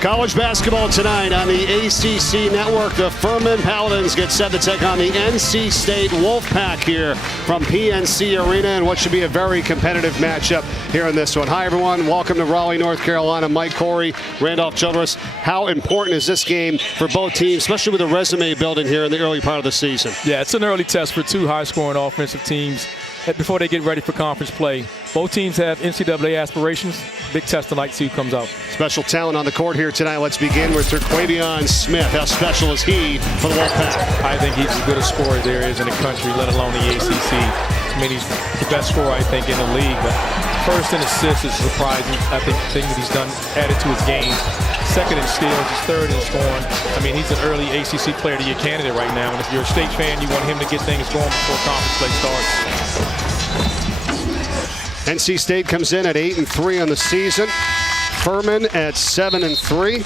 College basketball tonight on the ACC Network. The Furman Paladins get set to take on the NC State Wolfpack here from PNC Arena, and what should be a very competitive matchup here in this one. Hi, everyone. Welcome to Raleigh, North Carolina. Mike Corey, Randolph Childress. How important is this game for both teams, especially with a resume building here in the early part of the season? Yeah, it's an early test for two high-scoring offensive teams before they get ready for conference play. Both teams have NCAA aspirations. Big test tonight, see who comes out. Special talent on the court here tonight. Let's begin with Terquavion Smith. How special is he for the Wolfpack? I think he's as good a scorer there is in the country, let alone the ACC. I mean, he's the best scorer, I think, in the league. But first in assists is surprising. I think the thing that he's done added to his game. Second in steals, he's third in scoring. I mean, he's an early ACC player to your candidate right now. And if you're a State fan, you want him to get things going before conference play starts. NC State comes in at 8-3 on the season. Furman at 7-3.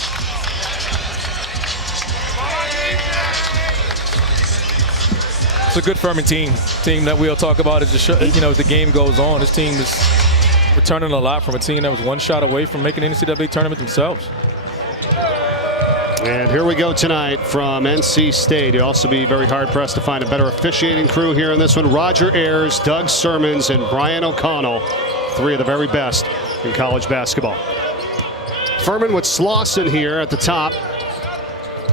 It's a good Furman team that we'll talk about as the game goes on. This team is returning a lot from a team that was one shot away from making the NCAA tournament themselves. And here we go tonight from NC State. You'll also be very hard-pressed to find a better officiating crew here in this one. Roger Ayers, Doug Sermons, and Brian O'Connell, three of the very best in college basketball. Furman with Slauson here at the top.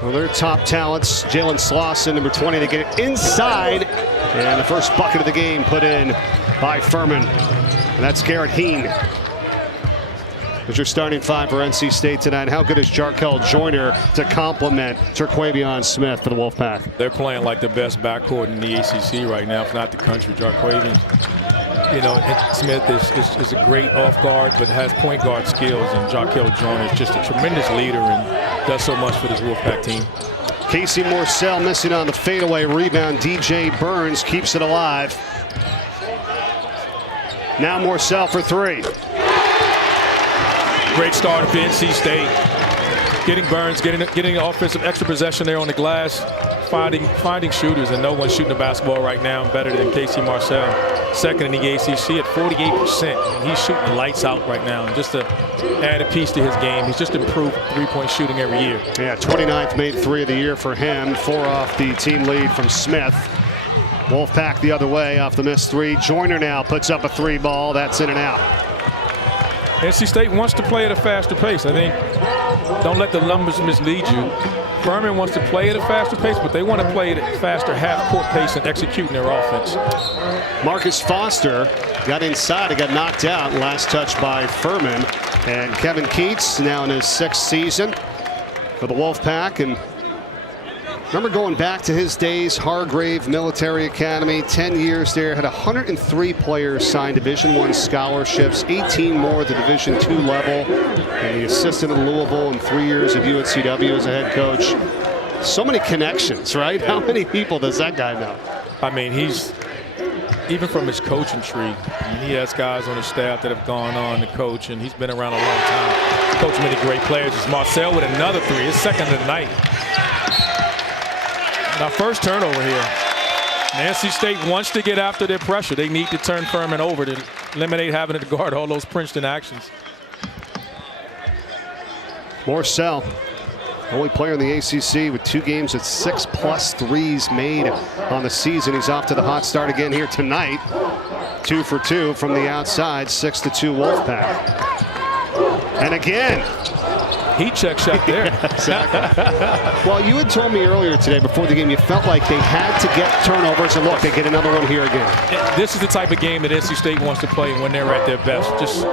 Well, their top talents, Jalen Slauson, number 20, to get it inside. And the first bucket of the game put in by Furman. And that's Garrett Heen. As your starting five for NC State tonight, how good is Jarkel Joyner to complement Terquavion Smith for the Wolfpack? They're playing like the best backcourt in the ACC right now, if not the country. Jarquavion, Smith is a great off guard, but has point guard skills, and Jarkel Joyner is just a tremendous leader and does so much for this Wolfpack team. Casey Morsell missing on the fadeaway rebound. DJ Burns keeps it alive. Now Morsell for three. Great start for NC State. Getting Burns, getting an offensive extra possession there on the glass, finding shooters, and no one's shooting the basketball right now better than Casey Morsell. Second in the ACC at 48%. And he's shooting the lights out right now. And just to add a piece to his game, he's just improved three-point shooting every year. Yeah, 29th made three of the year for him. 4 off the team lead from Smith. Wolfpack the other way off the missed three. Joyner now puts up a three ball. That's in and out. NC State wants to play at a faster pace. I think, don't let the numbers mislead you. Furman wants to play at a faster pace, but they want to play at a faster half-court pace and executing their offense. Marcus Foster got inside and got knocked out. Last touch by Furman. And Kevin Keats now in his 6th season for the Wolfpack. And remember going back to his days, Hargrave Military Academy, 10 years there, had 103 players sign Division I scholarships, 18 more at the Division II level, and he assisted in Louisville in 3 years at UNCW as a head coach. So many connections, right? Yeah. How many people does that guy know? I mean, he's, even from his coaching tree, he has guys on his staff that have gone on to coach, and he's been around a long time. Coached many great players. It's Marcel with another three, his second of the night. Now, first turnover here. NC State wants to get after their pressure. They need to turn Furman over to eliminate having to guard all those Princeton actions. Morsell, only player in the ACC with 2 games at 6+ threes made on the season. He's off to the hot start again here tonight. 2 for 2 from the outside, 6-2 Wolfpack. And again, heat check shot there. Yeah, exactly. Well, you had told me earlier today before the game you felt like they had to get turnovers, and look, they get another one here again. This is the type of game that NC State wants to play when they're at their best. Just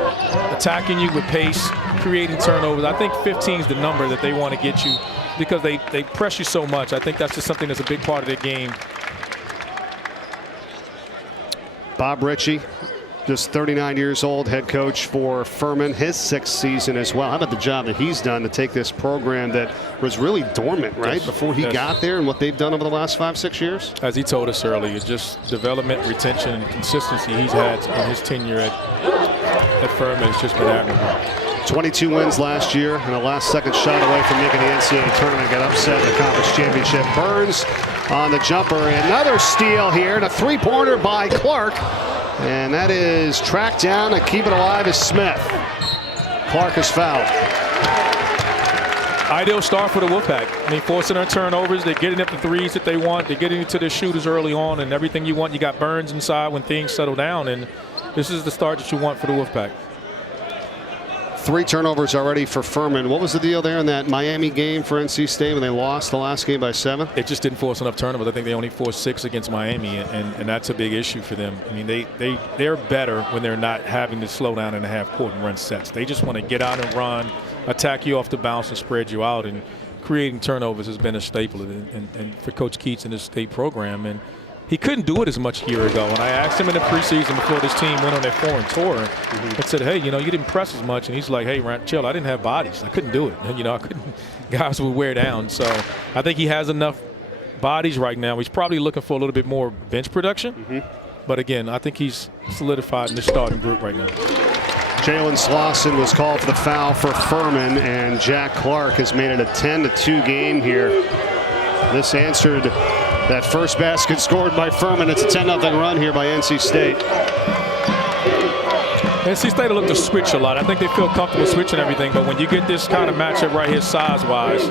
attacking you with pace, creating turnovers. I think 15 is the number that they want to get you because they press you so much. I think that's just something that's a big part of their game. Bob Ritchie, just 39 years old, head coach for Furman, his 6th season as well. How about the job that he's done to take this program that was really dormant, right, yes, before he got there, and what they've done over the last 5-6 years? As he told us earlier, just development, retention, and consistency he's had in his tenure at Furman has just been admirable. 22 wins last year, and a last-second shot away from making the NCAA tournament. Got upset in the conference championship. Burns on the jumper. Another steal here, and a three-pointer by Clark. And that is tracked down and keep it alive is Smith. Clark is fouled. Ideal start for the Wolfpack. I mean, forcing their turnovers. They're getting up the threes that they want. They're getting into their shooters early on, and everything you want. You got Burns inside when things settle down, and this is the start that you want for the Wolfpack. 3 turnovers already for Furman. What was the deal there in that Miami game for NC State when they lost the last game by 7? They just didn't force enough turnovers. I think they only forced 6 against Miami, and that's a big issue for them. I mean, they're better when they're not having to slow down in the half court and run sets. They just want to get out and run, attack you off the bounce and spread you out, and creating turnovers has been a staple and for Coach Keats and his state program. And he couldn't do it as much a year ago. And I asked him in the preseason before this team went on their foreign tour, I said, hey, you know, you didn't press as much. And he's like, hey, Rand, chill, I didn't have bodies. I couldn't do it. And, you know, I couldn't, guys would wear down. So I think he has enough bodies right now. He's probably looking for a little bit more bench production. But again, I think he's solidified in the starting group right now. Jalen Slauson was called for the foul for Furman, and Jack Clark has made it a 10-2 game here. This answered that first basket scored by Furman. It's a 10-0 run here by NC State. NC State will look to switch a lot. I think they feel comfortable switching everything, but when you get this kind of matchup right here size-wise,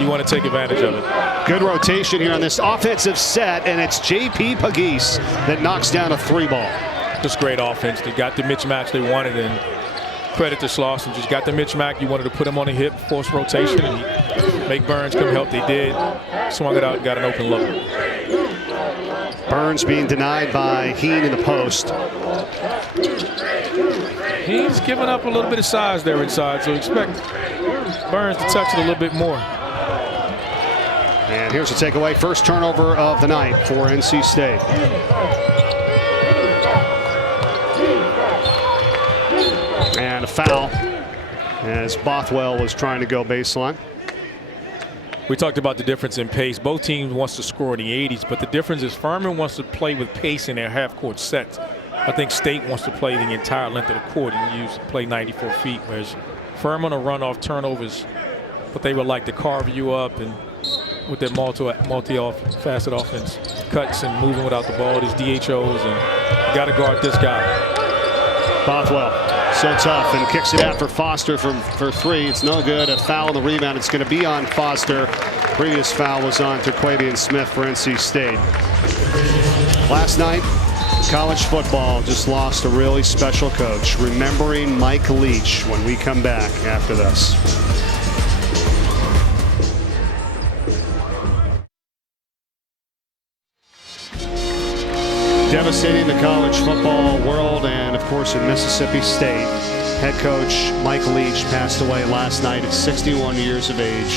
you want to take advantage of it. Good rotation here on this offensive set, and it's J.P. Pagis that knocks down a 3-ball. Just great offense. They got the mismatch they wanted, and credit to Slauson. Just got the mismatch. You wanted to put him on the hip, force rotation, and make Burns come help. They did. Swung it out and got an open look. Burns being denied by Heen in the post. He's giving up a little bit of size there inside, so expect Burns to touch it a little bit more. And here's a takeaway. First turnover of the night for NC State. And a foul as Bothwell was trying to go baseline. We talked about the difference in pace. Both teams wants to score in the 80s, but the difference is Furman wants to play with pace in their half-court sets. I think State wants to play the entire length of the court and play 94 feet, whereas Furman will run off turnovers, but they would like to carve you up and with their multi-facet offense, cuts and moving without the ball, these DHOs, and you got to guard this guy. Bothwell, so tough, and kicks it out for Foster for 3. It's no good. A foul on the rebound. It's going to be on Foster. Previous foul was on Terquavian Smith for NC State. Last night, college football just lost a really special coach. Remembering Mike Leach when we come back after this. Devastating the college football world and, of course, in Mississippi State. Head coach Mike Leach passed away last night at 61 years of age.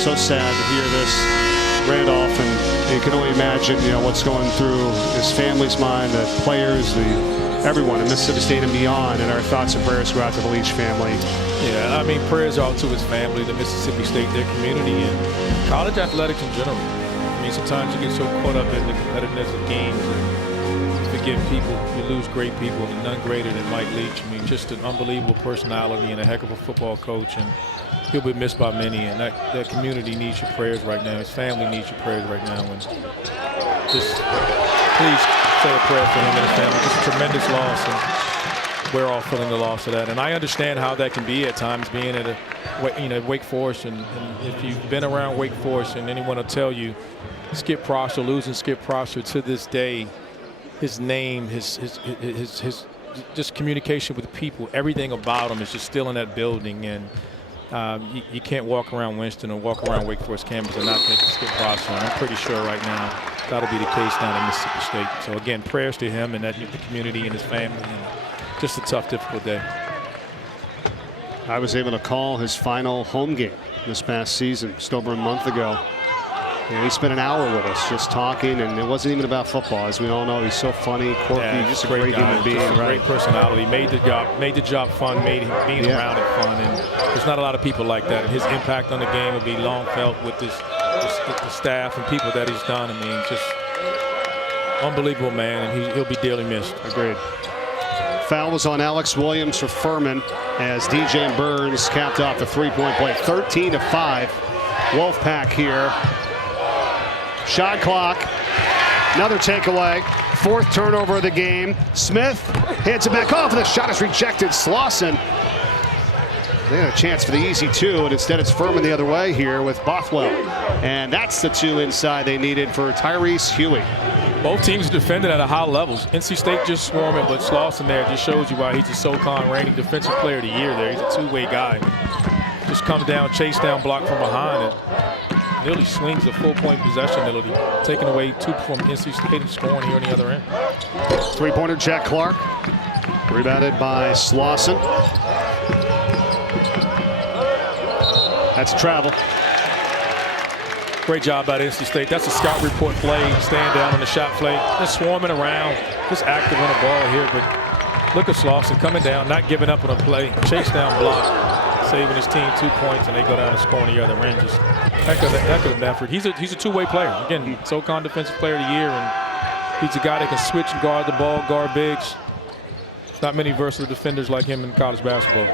So sad to hear this, Randolph, and you can only imagine, you know, what's going through his family's mind, the players, everyone in Mississippi State and beyond. And our thoughts and prayers go out to the Leach family. Yeah, I mean, prayers out to his family, the Mississippi State, their community, and college athletics in general. I mean, sometimes you get so caught up in the competitiveness of games and forget people. You lose great people, and none greater than Mike Leach. I mean, just an unbelievable personality and a heck of a football coach, and he'll be missed by many. And that community needs your prayers right now. His family needs your prayers right now. And just please say a prayer for him and his family. Just a tremendous loss, and we're all feeling the loss of that. And I understand how that can be at times, being at Wake Forest, and if you've been around Wake Forest, and anyone will tell you, Skip Prosser, losing Skip Prosser to this day, his name, his just communication with people, everything about him is just still in that building, and you can't walk around Winston or walk around Wake Forest campus and not think of Skip Prosser. And I'm pretty sure right now that'll be the case down in Mississippi State. So again, prayers to him and the community and his family, and just a tough, difficult day. I was able to call his final home game this past season, just over a month ago. And he spent an hour with us just talking, and it wasn't even about football. As we all know, he's so funny, quirky, yeah, just a great human being. Just a great personality. Made the job fun, made him being around it fun. And there's not a lot of people like that. And his impact on the game will be long felt with the staff and people that he's done. I mean, just unbelievable man, and he'll be dearly missed. Agreed. Foul was on Alex Williams for Furman as DJ Burns capped off the three-point play. 13-5. Wolfpack here. Shot clock. Another takeaway. 4th turnover of the game. Smith hands it back off, and the shot is rejected. Slauson They had a chance for the easy two, and instead it's Furman the other way here with Bothwell. And that's the two inside they needed for Tyrese Huey. Both teams defended at a high level. NC State just swarming, but Slauson there just shows you why he's a SoCon reigning Defensive Player of the Year there. He's a two-way guy. Just comes down, chase down, block from behind, and nearly swings a full-point possession, nearly taking away 2 from NC State and scoring here on the other end. Three-pointer, Jack Clark. Rebounded by Slauson. That's travel. Great job by NC State. That's a scout report play, staying down on the shot play. Just swarming around, just active on the ball here. But look at Slauson coming down, not giving up on a play. Chase down block, saving his team 2 points, and they go down and score on the other end. Just heck of an effort. He's a two-way player. Again, SoCon Defensive Player of the Year, and he's a guy that can switch and guard the ball, guard bigs. Not many versatile defenders like him in college basketball.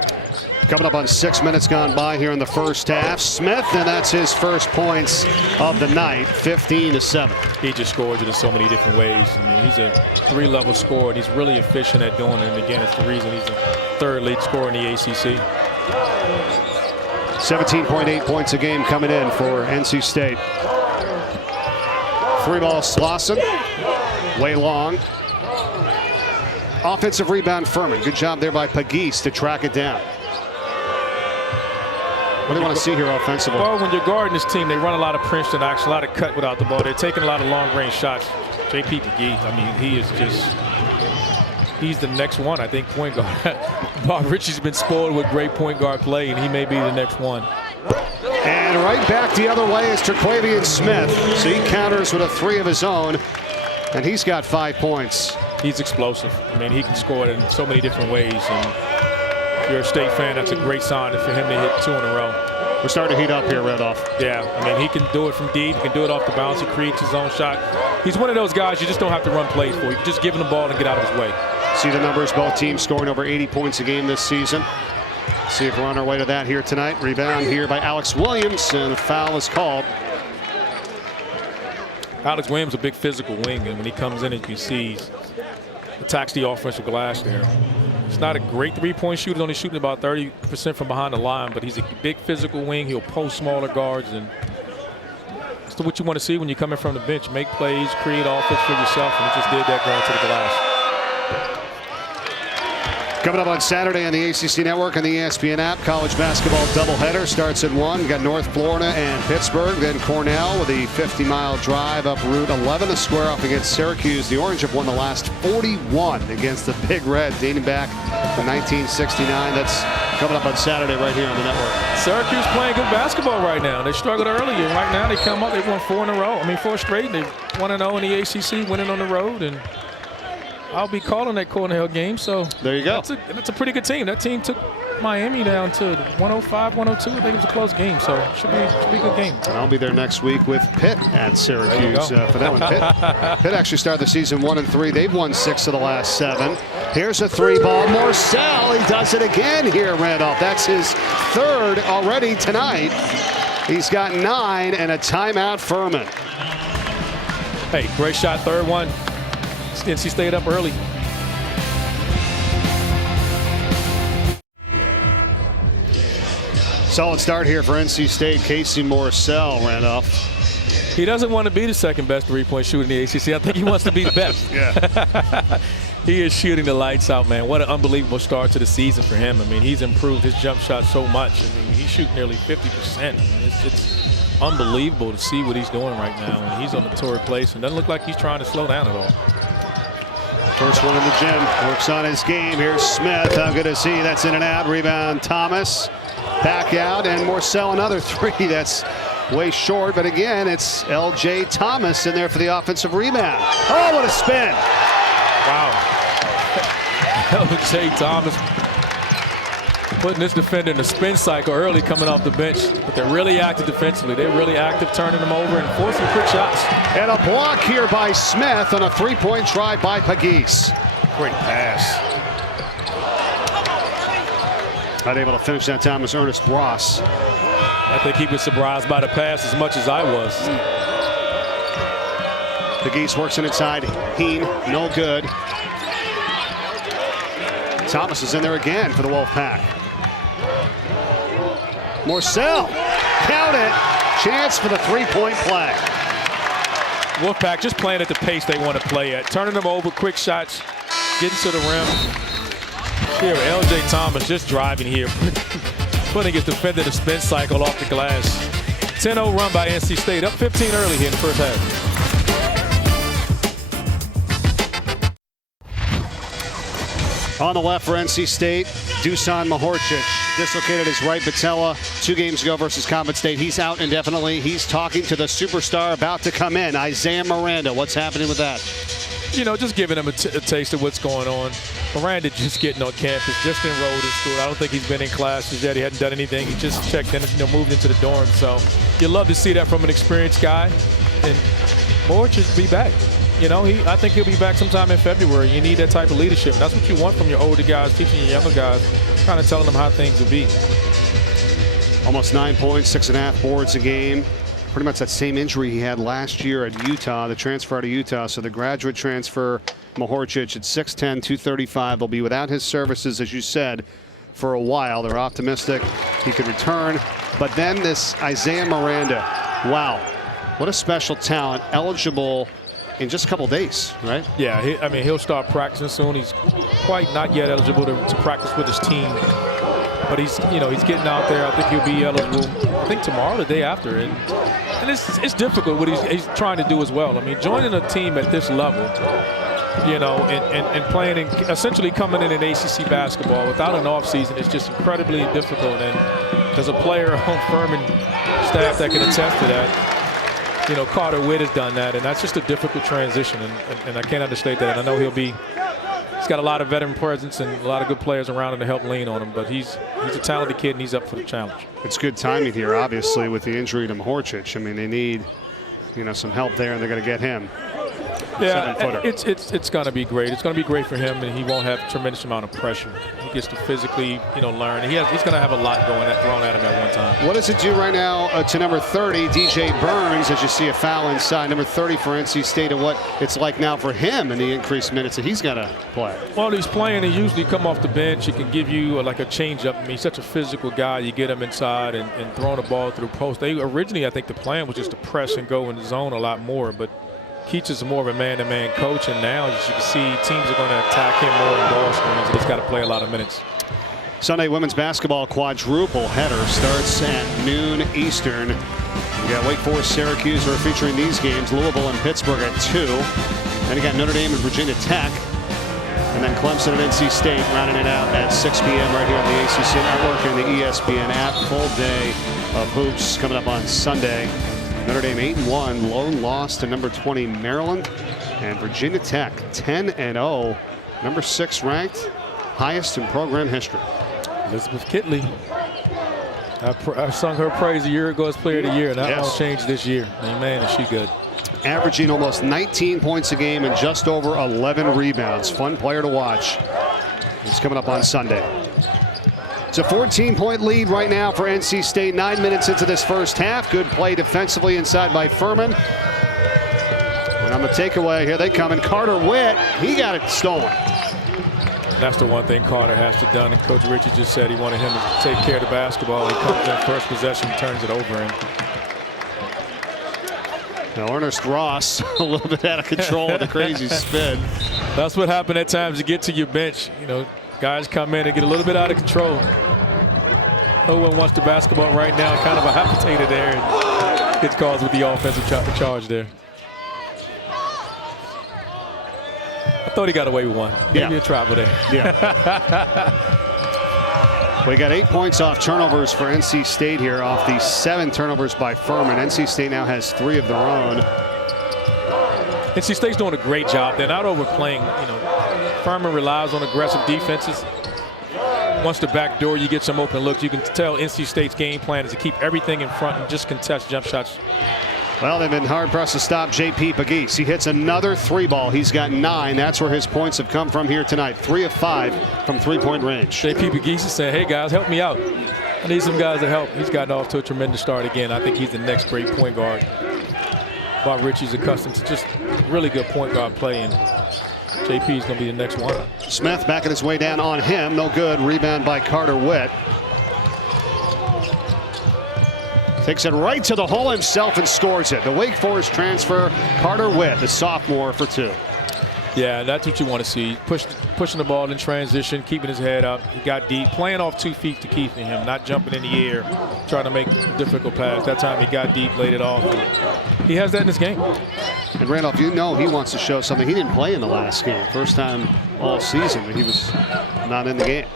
Coming up on 6 minutes gone by here in the first half. Smith, and that's his first points of the night, 15-7. He just scores it in so many different ways. I mean, he's a 3-level scorer, and he's really efficient at doing it. And again, it's the reason he's the 3rd lead scorer in the ACC. 17.8 points a game coming in for NC State. 3-ball Slauson, way long. Offensive rebound Furman. Good job there by Pagis to track it down. What do you want to see here offensively? Well, when you're guarding this team, they run a lot of Princeton action, a lot of cut without the ball. They're taking a lot of long-range shots. JP Pagis, I mean, he is just, he's the next one, I think, point guard. Bob Ritchie's been spoiled with great point guard play, and he may be the next one. And right back the other way is Terquavian Smith. So he counters with a 3 of his own, and he's got 5 points. He's explosive. I mean, he can score it in so many different ways. And if you're a State fan, that's a great sign for him to hit 2 in a row. We're starting to heat up here, Randolph. Yeah, I mean, he can do it from deep. He can do it off the bounce. He creates his own shot. He's one of those guys you just don't have to run plays for. You can just give him the ball and get out of his way. See the numbers, both teams scoring over 80 points a game this season. See if we're on our way to that here tonight. Rebound here by Alex Williams, and a foul is called. Alex Williams, a big physical wing, and when he comes in, as you can see, he attacks the offensive glass there. He's not a great 3-point shooter, only shooting about 30% from behind the line, but he's a big physical wing. He'll post smaller guards, and that's what you want to see when you're coming from the bench. Make plays, create offense for yourself, and he just did that going to the glass. Coming up on Saturday on the ACC Network and the ESPN app, college basketball doubleheader starts at 1. We've got North Florida and Pittsburgh, then Cornell with a 50-mile drive up Route 11 to square off against Syracuse. The Orange have won the last 41 against the Big Red, dating back to 1969. That's coming up on Saturday right here on the network. Syracuse playing good basketball right now. They struggled earlier. Right now they come up, they've won 4 in a row. I mean, 4 straight. They've 1-0 in the ACC, winning on the road, and I'll be calling that Cornell game. So there you go. That's a pretty good team. That team took Miami down to 105, 102. I think it was a close game, so it should be a good game. And I'll be there next week with Pitt at Syracuse for that one. Pitt actually started the season 1-3. They've won 6 of the last 7. Here's a 3-ball. Morcell, he does it again here, Randolph. That's his 3rd already tonight. He's got 9 and a timeout, Furman. Hey, great shot, 3rd one. NC State up early. Solid start here for NC State. Casey Morcell ran up. He doesn't want to be the 2nd best 3-point shooter in the ACC. I think he wants to be the best. Yeah. He is shooting the lights out, man. What an unbelievable start to the season for him. I mean, he's improved his jump shot so much. I mean, he's shooting nearly 50%. I mean, it's unbelievable to see what he's doing right now. And he's on the torrid place and doesn't look like he's trying to slow down at all. First one in the gym. Works on his game. Here's Smith. How good is he? That's in and out. Rebound Thomas. Back out. And Morcell another 3. That's way short. But again, it's L.J. Thomas in there for the offensive rebound. Oh, what a spin. Wow. L.J. Thomas putting this defender in the spin cycle early coming off the bench. But they're really active defensively. They're really active, turning them over and forcing quick shots. And a block here by Smith on a 3-point try by Pagis. Great pass. Not able to finish that time was Ernest Ross. I think he was surprised by the pass as much as I was. Pagis works it inside. Heen, no good. Thomas is in there again for the Wolfpack. Morcell, count it. Chance for the three-point play. Wolfpack just playing at the pace they want to play at. Turning them over, quick shots, getting to the rim. Here, L.J. Thomas just driving here, putting his defender in a spin cycle off the glass. 10-0 run by NC State, up 15 early here in the first half. On the left for NC State, Dusan Mahorcic dislocated his right patella 2 games ago versus Coppin State. He's out indefinitely. He's talking to the superstar about to come in, Isaiah Miranda. What's happening with that? You know, just giving him a taste of what's going on. Miranda just getting on campus, just enrolled in school. I don't think he's been in classes yet. He hadn't done anything. He just checked in, moved into the dorm. So you love to see that from an experienced guy. And Mahorcic will be back. You know, I think he'll be back sometime in February. You need that type of leadership. That's what you want from your older guys, teaching your younger guys, kind of telling them how things will be. Almost 9 points, 6.5 boards a game. Pretty much that same injury he had last year at Utah, the transfer out of Utah. So the graduate transfer, Mahorcic at 6'10", 235. They'll be without his services, as you said, for a while. They're optimistic he could return. But then this Isaiah Miranda, wow, what a special talent, eligible in just a couple days, right? Yeah, I mean, he'll start practicing soon. He's quite not yet eligible to practice with his team, but he's getting out there. I think he'll be eligible, I think tomorrow, the day after, and it's difficult what he's trying to do as well. I mean, joining a team at this level, you know, and playing and essentially coming in ACC basketball without an off season is just incredibly difficult. And there's a player on Furman staff that can attest to that. You know, Carter Witt has done that, and that's just a difficult transition, and I can't understate that. And I know he's got a lot of veteran presence and a lot of good players around him to help lean on him, but he's a talented kid, and he's up for the challenge. It's good timing here, obviously, with the injury to Mahorcic. I mean, they need, you know, some help there, and they're going to get him. Yeah, it's going to be great. It's going to be great for him, and he won't have a tremendous amount of pressure. He gets to physically, you know, learn. And he's going to have a lot thrown at him at one time. What does it do right now to number 30, DJ Burns, as you see a foul inside, number 30 for NC State, and what it's like now for him and the increased minutes that he's got to play? Well, he's playing. He usually come off the bench. He can give you like a change-up. I mean, he's such a physical guy. You get him inside and throwing the ball through post. Originally, I think the plan was just to press and go in the zone a lot more, but Keach is more of a man-to-man coach, and now, as you can see, teams are going to attack him more in ball screens, and he's got to play a lot of minutes. Sunday women's basketball quadruple header starts at noon Eastern. We got Wake Forest, Syracuse are featuring these games, Louisville and Pittsburgh at 2. Then you got Notre Dame and Virginia Tech, and then Clemson and NC State rounding it out at 6 p.m. right here on the ACC Network and the ESPN app. Full day of hoops coming up on Sunday. Notre Dame 8-1, lone loss to number 20 Maryland, and Virginia Tech 10-0, number 6 ranked, highest in program history. Elizabeth Kitley, I sung her praise a year ago as Player of the Year, and that won't change this year. I mean, man, is she good. Averaging almost 19 points a game and just over 11 rebounds. Fun player to watch. It's coming up on Sunday. It's a 14-point lead right now for NC State. 9 minutes into this first half. Good play defensively inside by Furman. And on the takeaway, here they come. And Carter Witt, he got it stolen. That's the one thing Carter has to do. And Coach Ritchie just said he wanted him to take care of the basketball. He comes in first possession, turns it over. And now Ernest Ross, a little bit out of control with the crazy spin. That's what happened at times. You get to your bench, you know, guys come in and get a little bit out of control. No one wants the basketball right now. Kind of a agitated there and gets calls with the offensive charge there. I thought he got away with one. Maybe a travel there. Yeah. We got 8 points off turnovers for NC State here, off the 7 turnovers by Furman. NC State now has 3 of their own. NC State's doing a great job. They're not overplaying. You know, Furman relies on aggressive defenses. Once the back door, you get some open looks. You can tell NC State's game plan is to keep everything in front and just contest jump shots. Well, they've been hard-pressed to stop J.P. Pegues. He hits another 3-ball. He's got 9. That's where his points have come from here tonight. 3 of 5 from 3-point range. J.P. Pegues is saying, hey, guys, help me out. I need some guys to help. He's gotten off to a tremendous start again. I think he's the next great point guard. Bob Ritchie's accustomed to just really good point guard play, and J.P. is going to be the next one. Smith backing his way down on him. No good. Rebound by Carter Witt. Takes it right to the hole himself and scores it. The Wake Forest transfer, Carter Witt, the sophomore, for 2. Yeah, that's what you want to see. Pushing the ball in transition, keeping his head up. He got deep, playing off 2 feet to keep him, not jumping in the air, trying to make a difficult pass. That time he got deep, laid it off. He has that in his game. And Randolph, you know he wants to show something. He didn't play in the last game. First time all season that he was not in the game.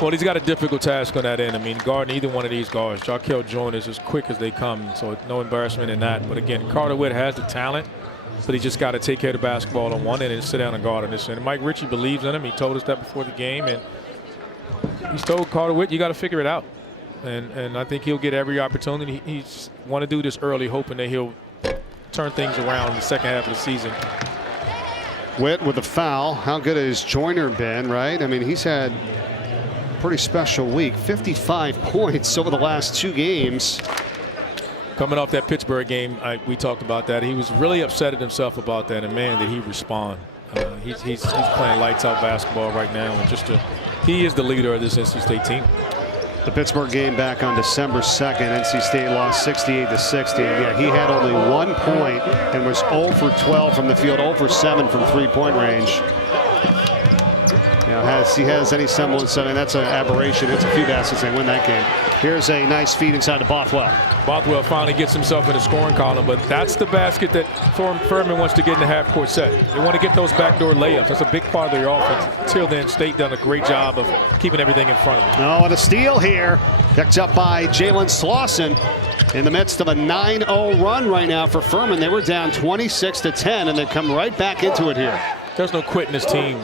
Well, he's got a difficult task on that end. I mean, guarding either one of these guards. Jarkel Joyner is as quick as they come, so no embarrassment in that. But again, Carter Witt has the talent, but he just got to take care of the basketball on one end and sit down and guard on this end. And Mike Ritchie believes in him. He told us that before the game, and he's told Carter Witt, you got to figure it out. And I think he'll get every opportunity. He's want to do this early, hoping that he'll turn things around in the second half of the season. Witt with a foul. How good has Joyner been, right? I mean, he's had a pretty special week. 55 points over the last 2 games. Coming off that Pittsburgh game, we talked about that. He was really upset at himself about that, and man, did he respond. He's playing lights out basketball right now, and he is the leader of this NC State team. The Pittsburgh game back on December 2nd, NC State lost 68-60. Yeah, he had only 1 point and was 0 for 12 from the field, 0 for 7 from 3-point range. You know, he has any semblance of, I mean, that's an aberration. It's a few baskets and win that game. Here's a nice feed inside to Bothwell. Bothwell finally gets himself in the scoring column, but that's the basket that Furman wants to get in the half-court set. They want to get those backdoor layups. That's a big part of their offense. Until then, State done a great job of keeping everything in front of them. Oh, and a steal here. Picked up by Jalen Slauson in the midst of a 9-0 run right now for Furman. They were down 26-10, and they've come right back into it here. There's no quitting this team.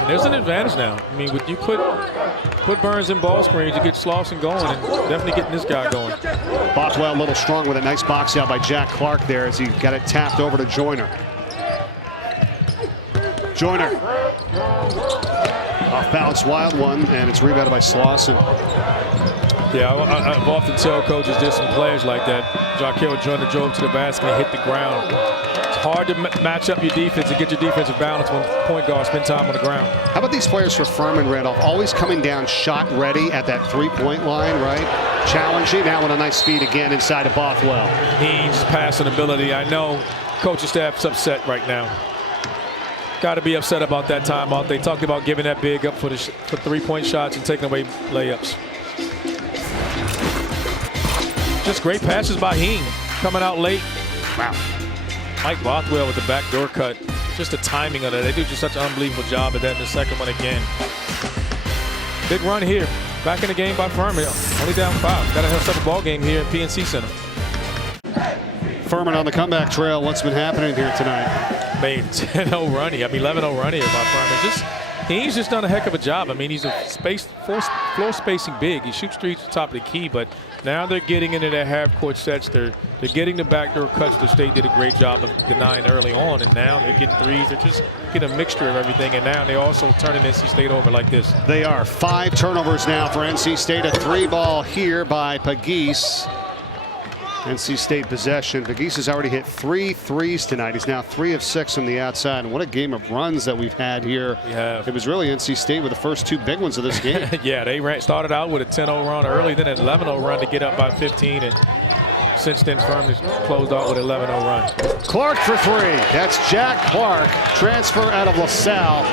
And there's an advantage now. I mean, when you put Burns in ball screens, you get Slauson going, and definitely getting this guy going. Bothwell a little strong with a nice box out by Jack Clark there as he got it tapped over to Joyner. Joyner. Off balance, wild one, and it's rebounded by Slauson. Yeah, I've often tell coaches there's some players like that. Jarkel Joyner drove to the basket and hit the ground. It's hard to match up your defense and get your defensive balance when point guards spend time on the ground. How about these players for Furman, Randolph? Always coming down shot ready at that 3-point line, right? Challenging. Now with a nice feed again inside of Bothwell. He's passing ability. I know coaching staff's upset right now. Got to be upset about that timeout. They talked about giving that big up for 3-point shots and taking away layups. Just great passes by Heen, coming out late. Wow. Mike Bothwell with the backdoor cut. Just the timing of it. They do just such an unbelievable job at that in the second one again. Big run here. Back in the game by Furman. Only down 5. Got to have a ball game here at PNC Center. Furman on the comeback trail. What's been happening here tonight? Made 10-0 run here. I mean, 11-0 run here by Furman. He's just done a heck of a job. I mean, he's a floor spacing big. He shoots threes at the top of the key, but now they're getting into their half-court sets. They're getting the backdoor cuts. The State did a great job of denying early on, and now they're getting threes. They're just getting a mixture of everything, and now they're also turning NC State over like this. They are. 5 turnovers now for NC State. A 3-ball here by Pegues. NC State possession. Pegues has already hit 3 threes tonight. He's now 3 of 6 from the outside. And what a game of runs that we've had here. It was really NC State with the first 2 big ones of this game. Yeah, they started out with a 10-0 run early, then an 11-0 run to get up by 15. And since then, Furman has closed out with an 11-0 run. Clark for 3. That's Jack Clark, transfer out of LaSalle.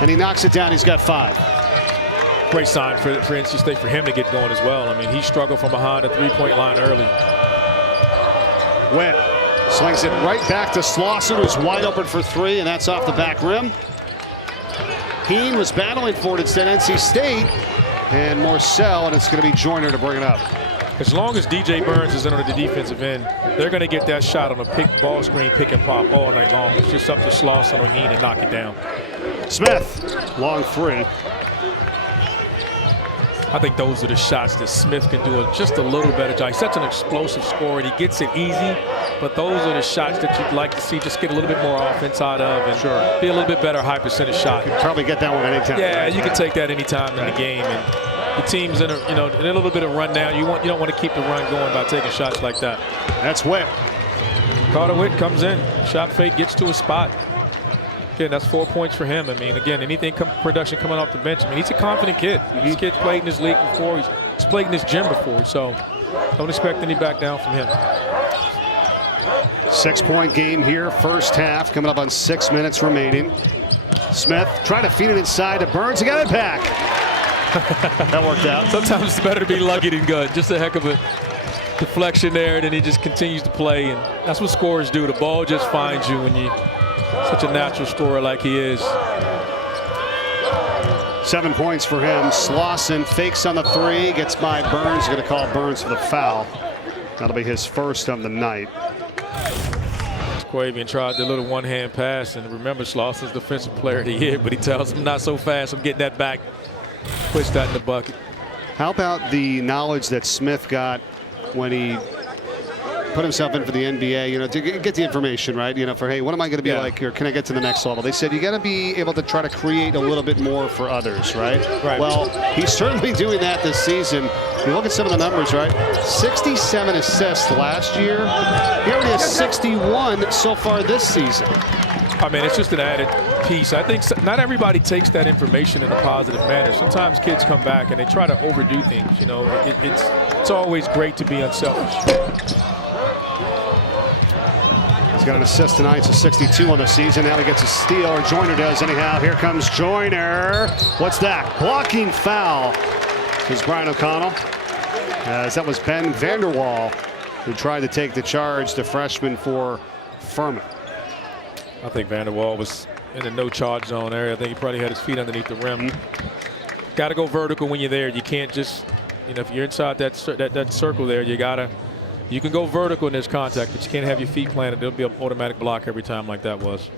And he knocks it down. He's got 5. Great sign for NC State for him to get going as well. I mean, he struggled from behind the 3-point line early. Witt slings it right back to Slauson, who's wide open for 3, and that's off the back rim. Heen was battling for it instead. NC State and Morcell, and it's going to be Joyner to bring it up. As long as DJ Burns is in on the defensive end, they're going to get that shot on a ball screen, pick and pop all night long. It's just up to Slauson or Heen to knock it down. Smith, long 3. I think those are the shots that Smith can do just a little better job. He's such an explosive scorer, and he gets it easy. But those are the shots that you'd like to see just get a little bit more offense out of and be a little bit better high percentage shot. You can probably get that one anytime. Yeah, you can take that anytime in the game. And the team's in a little bit of run down. You don't want to keep the run going by taking shots like that. That's Witt. Carter Witt comes in, shot fake, gets to a spot. Again, that's 4 points for him. I mean, again, anything production coming off the bench. I mean, he's a confident kid. These kids played in this league before. He's played in this gym before. So Don't expect any back down from him. 6-point game here, first half, coming up on 6 minutes remaining. Smith trying to feed it inside to Burns. He got it back. That worked out. Sometimes it's better to be lucky than good. Just a heck of a deflection there, and then he just continues to play, and that's what scorers do. The ball just finds you when you're such a natural scorer like he is. 7 points for him. Slauson fakes on the three, gets by Burns. Going to call Burns for the foul. That'll be his first of the night. Quavian tried the little one-hand pass, and remember, Slauson's defensive player he hit, but he tells him not so fast. I'm getting that back. Push that in the bucket. How about the knowledge that Smith got when he put himself in for the NBA, you know, to get the information, right? You know, for, hey, what am I going to be like here? Can I get to the next level? They said you got to be able to try to create a little bit more for others, right? Well, he's certainly doing that this season. You look at some of the numbers, right? 67 assists last year. He already has 61 so far this season. I mean, it's just an added piece. I think not everybody takes that information in a positive manner. Sometimes kids come back and they try to overdo things. You know, it's always great to be unselfish. He's got an assist tonight, so 62 on the season. Now he gets a steal, or Joyner does anyhow. Here comes Joyner. What's that? Blocking foul. Here's Brian O'Connell. As that was Ben Vanderwall who tried to take the charge, the freshman for Furman. I think Vanderwall was in the no-charge zone area. I think he probably had his feet underneath the rim. Got to go vertical when you're there. You can't just, you know, if you're inside that circle there, you can go vertical in this contact, but you can't have your feet planted. There'll be an automatic block every time like that was.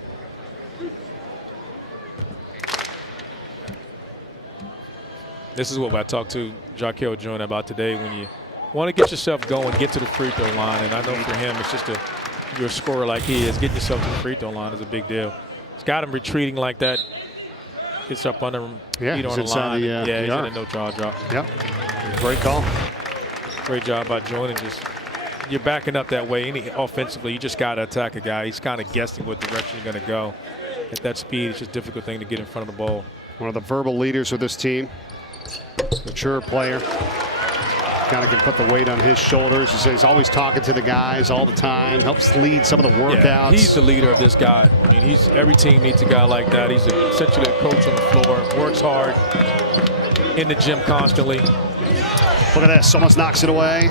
This is what I talked to Jarkel Joyner about today. When you want to get yourself going, get to the free throw line. And I know for him, it's just you're a scorer like he is. Getting yourself to the free throw line is a big deal. It's got him retreating like that. Gets up under him, feet on the line. He's in a no-charge drop. Yep. Great call. Great job by Joyner. Just you're backing up that way. Offensively, you just got to attack a guy. He's kind of guessing what direction you're going to go. At that speed, it's just a difficult thing to get in front of the ball. One of the verbal leaders of this team. Mature player. Kind of can put the weight on his shoulders. He's always talking to the guys all the time. Helps lead some of the workouts. Yeah, he's the leader of this guy. I mean, every team needs a guy like that. He's essentially a coach on the floor. Works hard in the gym constantly. Look at this. Almost knocks it away.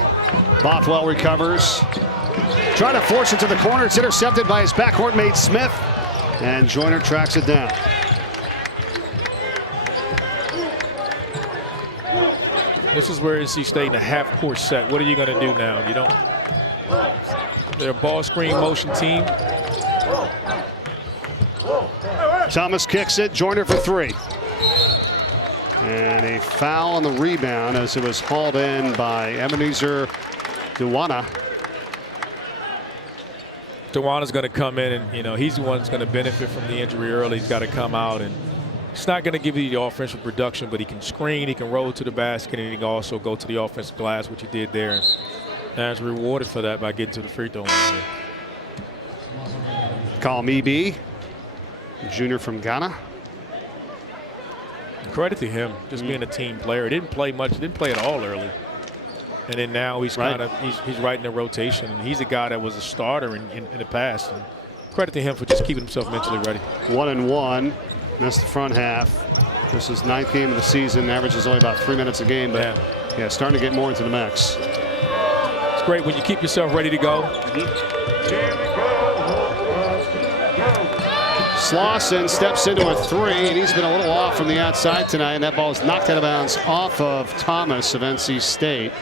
Bothwell recovers. Trying to force it to the corner. It's intercepted by his backcourt mate Smith. And Joyner tracks it down. This is where NC State in a half-court set. What are you going to do now? You don't. They're a ball screen motion team. Thomas kicks it. Joyner for three. And a foul on the rebound as it was hauled in by Ebenezer Duwana. Duwana's going to come in, and you know he's the one that's going to benefit from the injury early. He's got to come out, and he's not going to give you the offensive production, but he can screen, he can roll to the basket, and he can also go to the offensive glass, which he did there. And is rewarded for that by getting to the free throw line. Call me B. Junior from Ghana. Credit to him, just being a team player. He didn't play much, didn't play at all early. And then now he's he's right in the rotation. And he's a guy that was a starter in the past. And credit to him for just keeping himself mentally ready. 1-1. That's the front half. This is 9th game of the season. Average is only about 3 minutes a game, but yeah, starting to get more into the mix. It's great when you keep yourself ready to go. Slauson steps into a three, and he's been a little off from the outside tonight, and that ball is knocked out of bounds off of Thomas of NC State.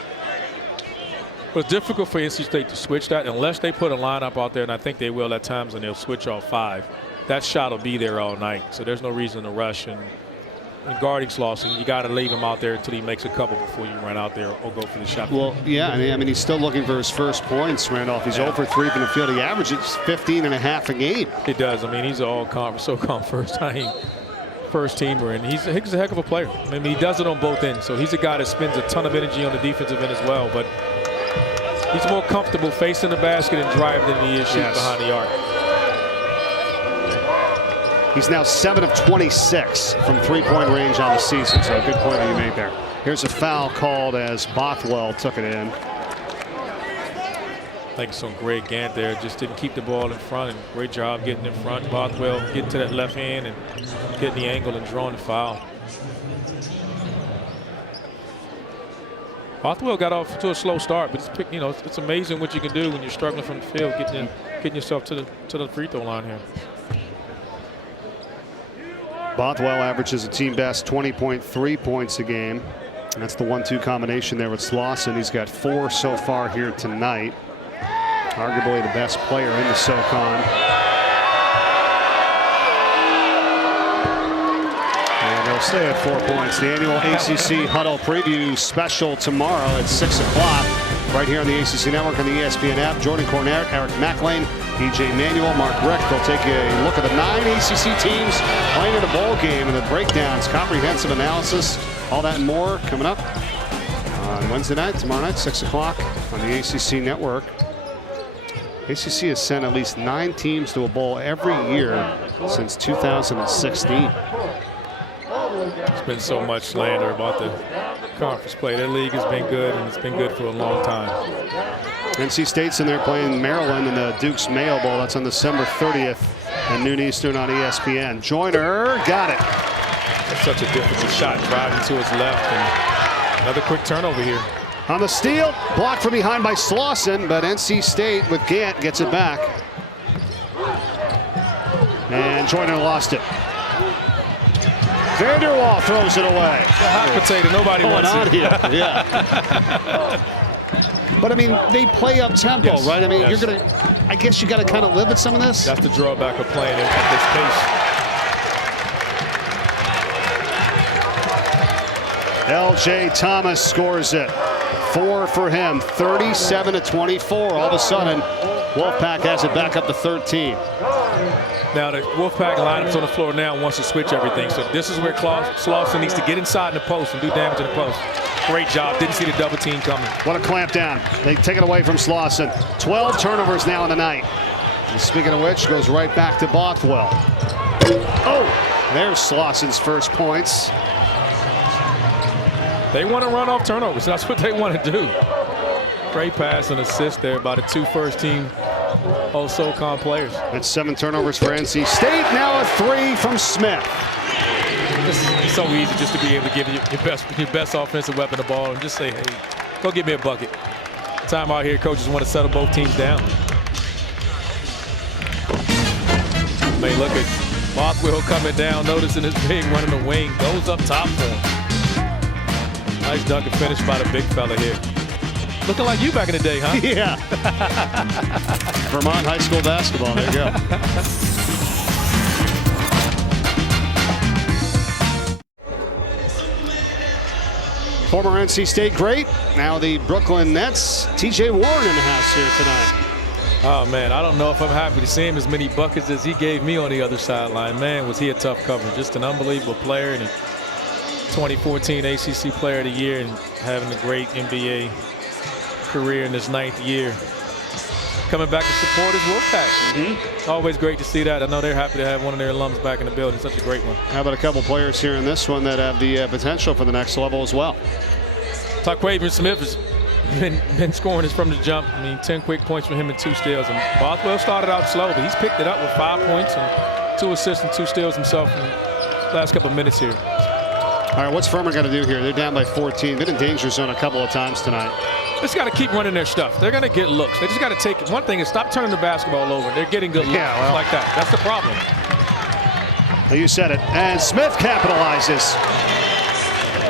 Well, it's difficult for NC State to switch that unless they put a lineup out there, and I think they will at times, and they'll switch all 5. That shot will be there all night, so there's no reason to rush. And guarding Slauson, you got to leave him out there until he makes a couple before you run out there or go for the shot. Well, yeah, I mean, he's still looking for his first points, Randolph. He's 0 for 3 from the field. He averages 15.5 a game. It does. I mean, he's an all-conference, so-called first teamer, and he's a heck of a player. I mean, he does it on both ends, so he's a guy that spends a ton of energy on the defensive end as well, but he's more comfortable facing the basket and driving than he is shooting behind the arc. He's now 7 of 26 from three-point range on the season, so a good point that you made there. Here's a foul called as Bothwell took it in. think it's on Greg Gant there. Just didn't keep the ball in front, and great job getting in front. Bothwell getting to that left hand and getting the angle and drawing the foul. Bothwell got off to a slow start, but it's amazing what you can do when you're struggling from the field, getting yourself to the free throw line here. Bothwell averages a team best 20.3 points a game. And that's the 1-2 combination there with Slauson. He's got 4 so far here tonight. Arguably the best player in the SoCon. And they'll stay at 4 points. The annual ACC Huddle Preview Special tomorrow at 6 o'clock. Right here on the ACC Network and the ESPN app. Jordan Cornett, Eric McLean, DJ Manuel, Mark Rick. They'll take a look at the 9 ACC teams playing in a bowl game and the breakdowns, comprehensive analysis, all that and more coming up on Wednesday night, tomorrow night, 6 o'clock on the ACC Network. ACC has sent at least 9 teams to a bowl every year since 2016. There's been so much slander about the conference play. Their league has been good, and it's been good for a long time. NC State's in there playing Maryland in the Duke's Mayo Bowl. That's on December 30th at noon Eastern on ESPN. Joyner got it. That's such a difficult shot, driving to his left, and another quick turnover here. On the steal, blocked from behind by Slauson, but NC State with Gant gets it back. And Joyner lost it. Vanderwall throws it away. The hot potato, nobody wants it. Here. Yeah. But I mean, they play up tempo, yes, right? I mean, yes. you're gonna. I guess you got to kind of live with some of this. That's the drawback of playing at this pace. L.J. Thomas scores it. 4 for him. 37-24. All of a sudden, Wolfpack has it back up to 13. Now the Wolfpack lineup's on the floor now and wants to switch everything. So this is where Slauson needs to get inside in the post and do damage in the post. Great job. Didn't see the double team coming. What a clamp down. They take it away from Slauson. 12 turnovers now in the night. And speaking of which, goes right back to Bothwell. Oh, there's Slauson's first points. They want to run off turnovers. That's what they want to do. Great pass and assist there by the 2 first-team All-SoCon players. That's 7 turnovers for NC State. Now a 3 from Smith. It's so easy just to be able to give your best offensive weapon the ball and just say, hey, go get me a bucket. Time out here, coaches want to settle both teams down. May look at Bothwell coming down, noticing his big running the wing, goes up top for him. Nice dunk and finish by the big fella here. Looking like you back in the day, huh? Yeah. Vermont high school basketball. There you go. Former NC State great. Now the Brooklyn Nets. TJ Warren in the house here tonight. Oh, man, I don't know if I'm happy to see him as many buckets as he gave me on the other sideline. Man, was he a tough cover. Just an unbelievable player and a 2014 ACC Player of the Year and having a great NBA career in his 9th year. Coming back to support his Wolfpack. Always great to see that. I know they're happy to have one of their alums back in the building. Such a great one. How about a couple players here in this one that have the potential for the next level as well? Taquavion Smith has been scoring this from the jump. I mean, 10 quick points for him and 2 steals. And Bothwell started out slow, but he's picked it up with 5 points and 2 assists and 2 steals himself in the last couple of minutes here. All right, what's Furman got to do here? They're down by 14. Been in danger zone a couple of times tonight. Just got to keep running their stuff. They're going to get looks. They just got to take one thing is stop turning the basketball over. They're getting good looks like that. That's the problem. You said it. And Smith capitalizes.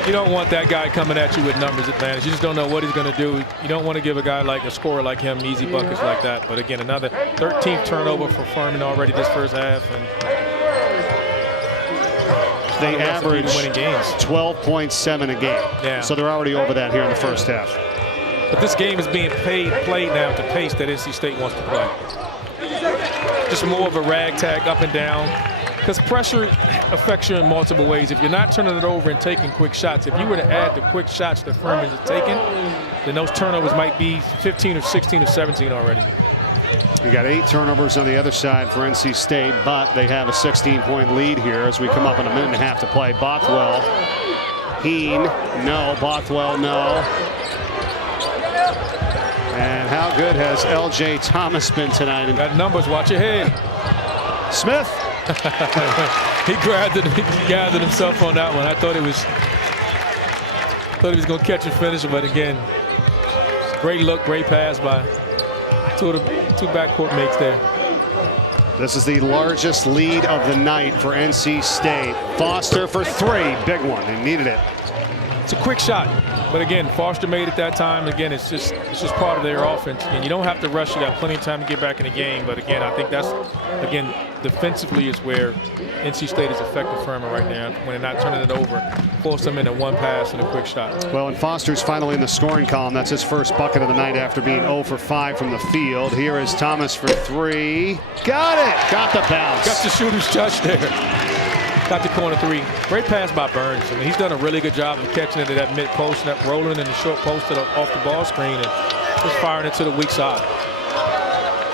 You don't want that guy coming at you with numbers advantage. You just don't know what he's going to do. You don't want to give a guy like a scorer like him easy buckets like that. But again, another 13th turnover for Furman already this first half. And they average 12.7 a game. Yeah. So they're already over that here in the first half. But this game is being played now at the pace that NC State wants to play. Just more of a ragtag up and down. Because pressure affects you in multiple ways. If you're not turning it over and taking quick shots, if you were to add the quick shots that Furman is taking, then those turnovers might be 15 or 16 or 17 already. We got 8 turnovers on the other side for NC State, but they have a 16-point lead here as we come up in a minute and a half to play. Bothwell, Heen, no. Bothwell, no. And how good has L.J. Thomas been tonight? And got numbers. Watch your head. Smith. He gathered himself on that one. I thought he was going to catch and finish, but again, great look, great pass by two backcourt mates there. This is the largest lead of the night for NC State. Foster for three, big one. They needed it. It's a quick shot, but again, Foster made it that time. Again, it's just part of their offense, and you don't have to rush it. You got plenty of time to get back in the game. But again, I think that's defensively is where NC State is affecting Furman right now when they're not turning it over. Force them into one pass and a quick shot. Well, and Foster's finally in the scoring column. That's his first bucket of the night after being 0 for 5 from the field. Here is Thomas for three. Got it. Got the bounce. Got the shooter's touch there. Got the corner three. Great pass by Burns. I mean, he's done a really good job of catching it at that mid-post, and rolling in the short post off the ball screen and just firing it to the weak side.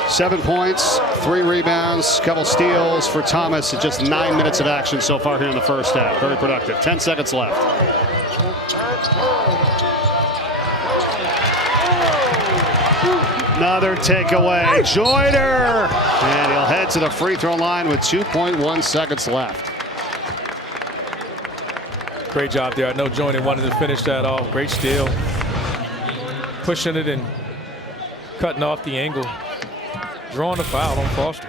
7 points, 3 rebounds, couple steals for Thomas in just 9 minutes of action so far here in the first half. Very productive. 10 seconds left. Another takeaway. Joyner! And he'll head to the free throw line with 2.1 seconds left. Great job there. I know Joyner wanted to finish that off. Great steal. Pushing it and cutting off the angle. Drawing the foul on Foster.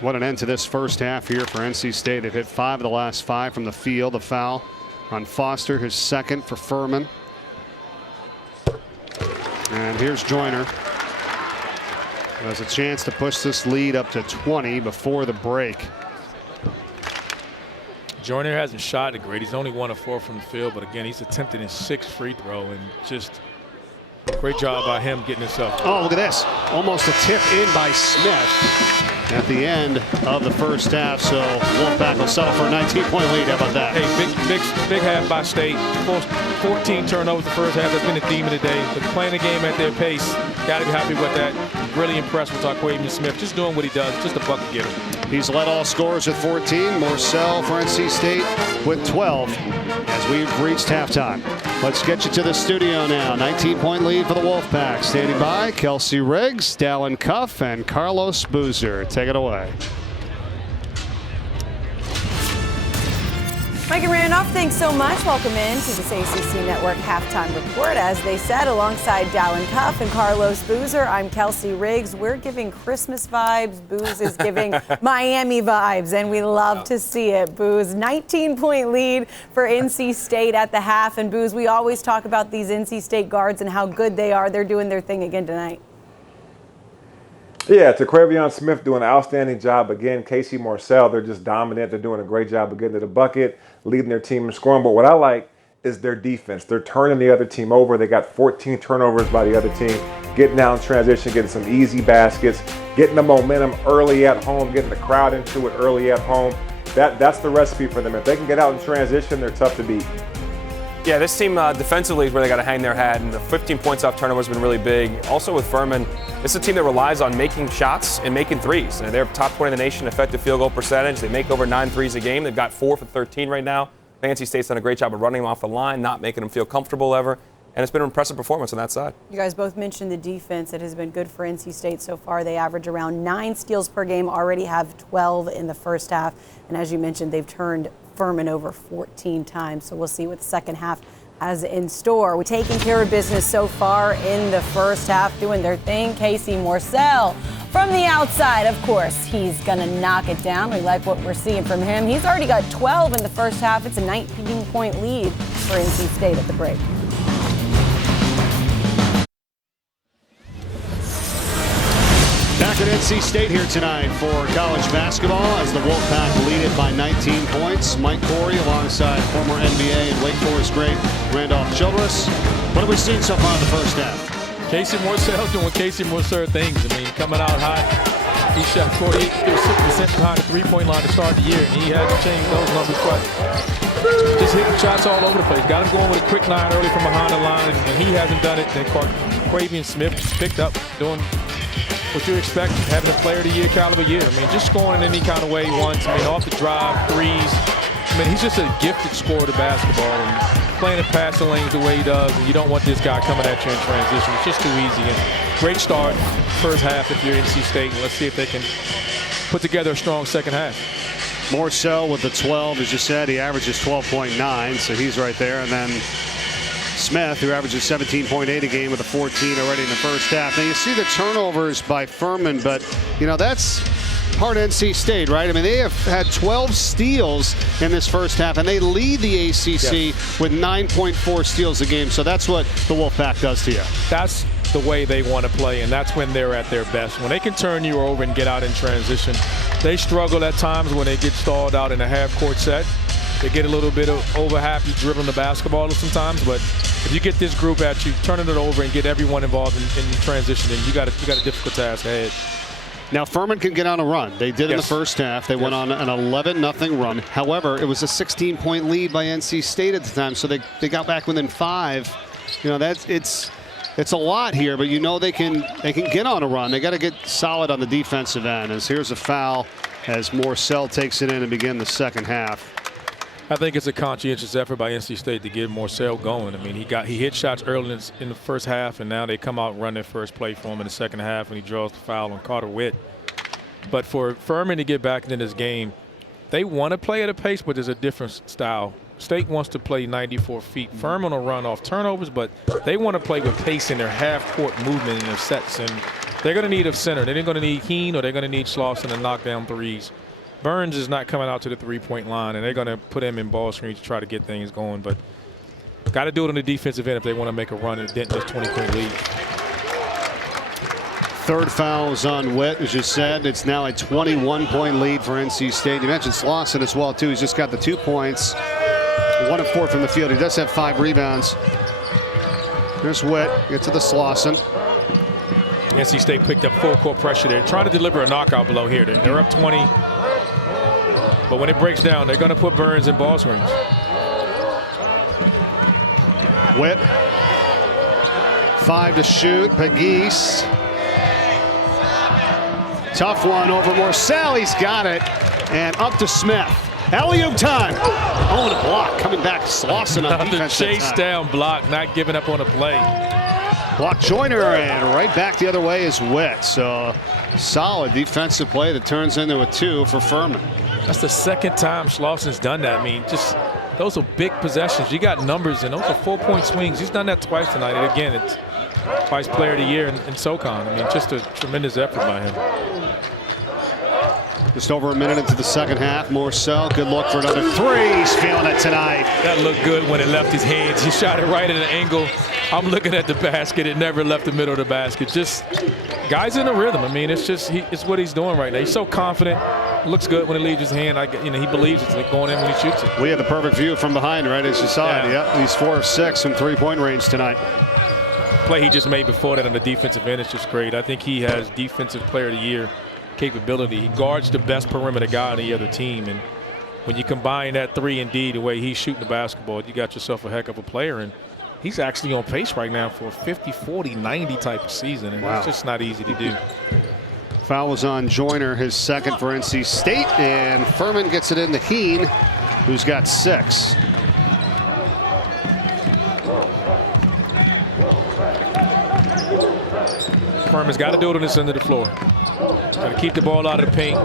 What an end to this first half here for NC State. They've hit 5 of the last 5 from the field. The foul on Foster, his second for Furman. And here's Joyner. Has a chance to push this lead up to 20 before the break. Joyner hasn't shot it great. He's only 1 of 4 from the field, but again, he's attempting his 6th free throw, and just great job by him getting himself. Oh, look at this. Almost a tip in by Smith at the end of the first half. So Wolfpack will settle for a 19-point lead. How about that? Hey, big half by State. 14 turnovers the first half. That's been the theme of the day. But playing the game at their pace, got to be happy with that. Really impressed with Quavian Smith. Just doing what he does. Just a bucket getter. He's led all scorers with 14. Morcell for NC State with 12 as we've reached halftime. Let's get you to the studio now. 19-point lead for the Wolfpack. Standing by, Kelsey Riggs, Dallin Cuff, and Carlos Boozer. Take it away. Mike and Randolph, thanks so much. Welcome in to this ACC Network halftime report. As they said, alongside Dallin Cuff and Carlos Boozer, I'm Kelsey Riggs. We're giving Christmas vibes. Booze is giving Miami vibes, and we love to see it. Booze, 19-point lead for NC State at the half. And Booze, we always talk about these NC State guards and how good they are. They're doing their thing again tonight. Yeah, to Quavian Smith doing an outstanding job. Again, Casey Morcell, they're just dominant. They're doing a great job of getting to the bucket, leading their team in scoring. But what I like is their defense. They're turning the other team over. They got 14 turnovers by the other team, getting down transition, getting some easy baskets, getting the momentum early at home, getting the crowd into it early at home. That's the recipe for them. If they can get out in transition, they're tough to beat. Yeah, this team defensively is where they got to hang their hat, and the 15 points off turnover has been really big. Also with Furman, this is a team that relies on making shots and making threes. And they're top 20 in the nation effective field goal percentage. They make over 9 threes a game. They've got 4 for 13 right now. NC State's done a great job of running them off the line, not making them feel comfortable ever. And it's been an impressive performance on that side. You guys both mentioned the defense. It has been good for NC State so far. They average around 9 steals per game, already have 12 in the first half. And as you mentioned, they've turned Furman over 14 times. So we'll see what the second half has in store. We're taking care of business so far in the first half, doing their thing. Casey Morcell from the outside, of course, he's gonna knock it down. We like what we're seeing from him. He's already got 12 in the first half. It's a 19-point lead for NC State at the break. Back at NC State here tonight for college basketball as the Wolfpack lead it by 19 points. Mike Corey alongside former NBA and Wake Forest great Randolph Childress. What have we seen so far in the first half? Casey Morcell doing Casey Morcell things. I mean, coming out hot. He shot 48% behind the three-point line to start the year, and he hasn't changed those numbers quite. Just hitting shots all over the place. Got him going with a quick line early from behind the line, and he hasn't done it. Then Quavian Smith picked up doing what you expect, having a player of the year caliber year. I mean, just scoring in any kind of way he wants. I mean, off the drive, threes, I mean, he's just a gifted scorer of basketball, and playing in passing lanes the way he does, and you don't want this guy coming at you in transition. It's just too easy. And great start, first half if you're NC State. And let's see if they can put together a strong second half. Morcell with the 12, as you said, he averages 12.9, so he's right there. And then Smith, who averages 17.8 a game with a 14 already in the first half. Now you see the turnovers by Furman, but you know that's part NC State, right? I mean, they have had 12 steals in this first half, and they lead the ACC with 9.4 steals a game. So that's what the Wolfpack does to you. That's the way they want to play, and that's when they're at their best. When they can turn you over and get out in transition, they struggle at times when they get stalled out in a half-court set. They get a little bit of over-happy dribbling the basketball sometimes, but if you get this group at you, turning it over and get everyone involved in transition, then you got a difficult task ahead. Now Furman can get on a run. They did in the first half. They went on an 11-0 run. However, it was a 16-point lead by NC State at the time, so they got back within 5. You know, it's a lot here, but you know they can get on a run. They got to get solid on the defensive end. As here's a foul as Morcell takes it in and begin the second half. I think it's a conscientious effort by NC State to get Morcell going. I mean, he hit shots early in the first half, and now they come out and run their first play for him in the second half, and he draws the foul on Carter Witt. But for Furman to get back into this game, they want to play at a pace, but there's a different style. State wants to play 94 feet. Furman will run off turnovers, but they want to play with pace in their half-court movement in their sets, and they're going to need a center. They're going to need Heen, or they're going to need Slauson to knock down threes. Burns is not coming out to the three-point line, and they're going to put him in ball screens to try to get things going. But got to do it on the defensive end if they want to make a run and dent this 20-point lead. Third foul is on Witt, as you said. It's now a 21-point lead for NC State. You mentioned Slauson as well, too. He's just got the 2 points, 1 of 4 from the field. He does have 5 rebounds. There's Witt. Get to the Slauson. NC State picked up full court pressure there, trying to deliver a knockout below here. They're up 20. But when it breaks down, they're going to put Burns in ball screens. Witt. 5 to shoot. Pegues. Tough one over Morcell. He's got it. And up to Smith. Alley-oop time. Oh, and a block. Coming back. Slauson on defense. The chase down block, not giving up on a play. Block Joyner, and right back the other way is Witt. So solid defensive play that turns into a 2 for Furman. That's the second time Slauson's done that. I mean, just those are big possessions. You got numbers, and those are 4-point swings. He's done that twice tonight. And again, it's Vice Player of the Year in SoCon. I mean, just a tremendous effort by him. Just over a minute into the second half. Morcell, good look for another 3. He's feeling it tonight. That looked good when it left his hands. He shot it right at an angle. I'm looking at the basket. It never left the middle of the basket. Just guys in a rhythm. I mean, it's just it's what he's doing right now. He's so confident. Looks good when it leaves his hand. He believes it's going in when he shoots it. We had the perfect view from behind, right, as you saw it. Yep, he's 4 of 6 from 3-point range tonight. Play he just made before that on the defensive end is just great. I think he has Defensive Player of the Year capability. He guards the best perimeter guy on the other team, and when you combine that 3 and D the way he's shooting the basketball, you got yourself a heck of a player. And he's actually on pace right now for a 50, 40, 90 type of season, and it's just not easy to do. Foul was on Joyner, his second for NC State, and Furman gets it into Heen, who's got 6. Furman's got to do it on this end of the floor. Got to keep the ball out of the paint.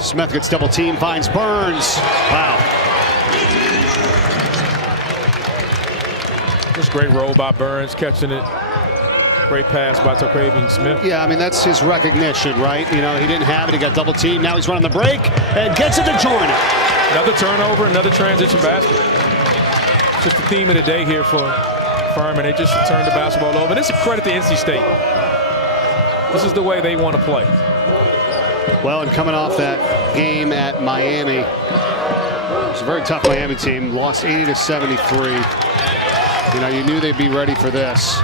Smith gets double team, finds Burns. Wow. Just great roll by Burns, catching it. Great pass by Terquavion Smith. Yeah, I mean, that's his recognition, right? You know, he didn't have it. He got double team. Now he's running the break and gets it to Joyner. Another turnover, another transition basket. It's just the theme of the day here for Furman. They just turned the basketball over. And it's a credit to NC State. This is the way they want to play. Well, and coming off that game at Miami, it was a very tough Miami team. Lost 80-73. You know, you knew they'd be ready for this.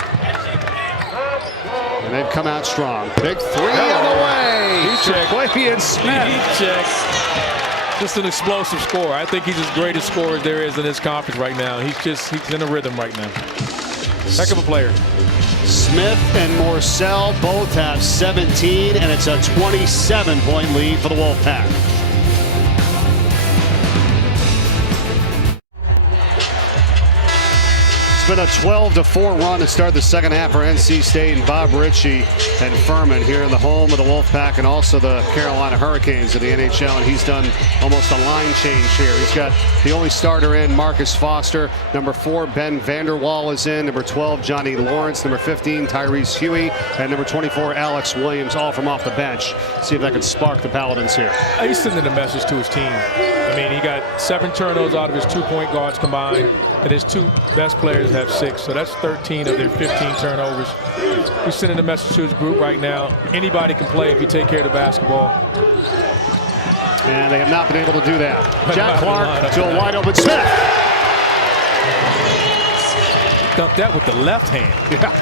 And they've come out strong. Big 3 on the way. Terquavion Smith. Just an explosive scorer. I think he's as great a scorer as there is in this conference right now. He's in a rhythm right now. Heck of a player. Smith and Morcell both have 17, and it's a 27-point lead for the Wolfpack. It's been a 12-4 run to start the second half for NC State, and Bob Ritchie and Furman here in the home of the Wolfpack and also the Carolina Hurricanes of the NHL, and he's done almost a line change here. He's got the only starter in, Marcus Foster. Number 4, Ben Vanderwall is in. Number 12, Johnny Lawrence. Number 15, Tyrese Huey. And number 24, Alex Williams, all from off the bench. See if that can spark the Paladins here. He's sending a message to his team. I mean, he got 7 turnovers out of his 2-point guards combined, and his 2 best players have 6. So that's 13 of their 15 turnovers. He's sending a message to his group right now. Anybody can play if you take care of the basketball. And they have not been able to do that. Jack Clark to a wide open Smith. Dunked that with the left hand. Yeah.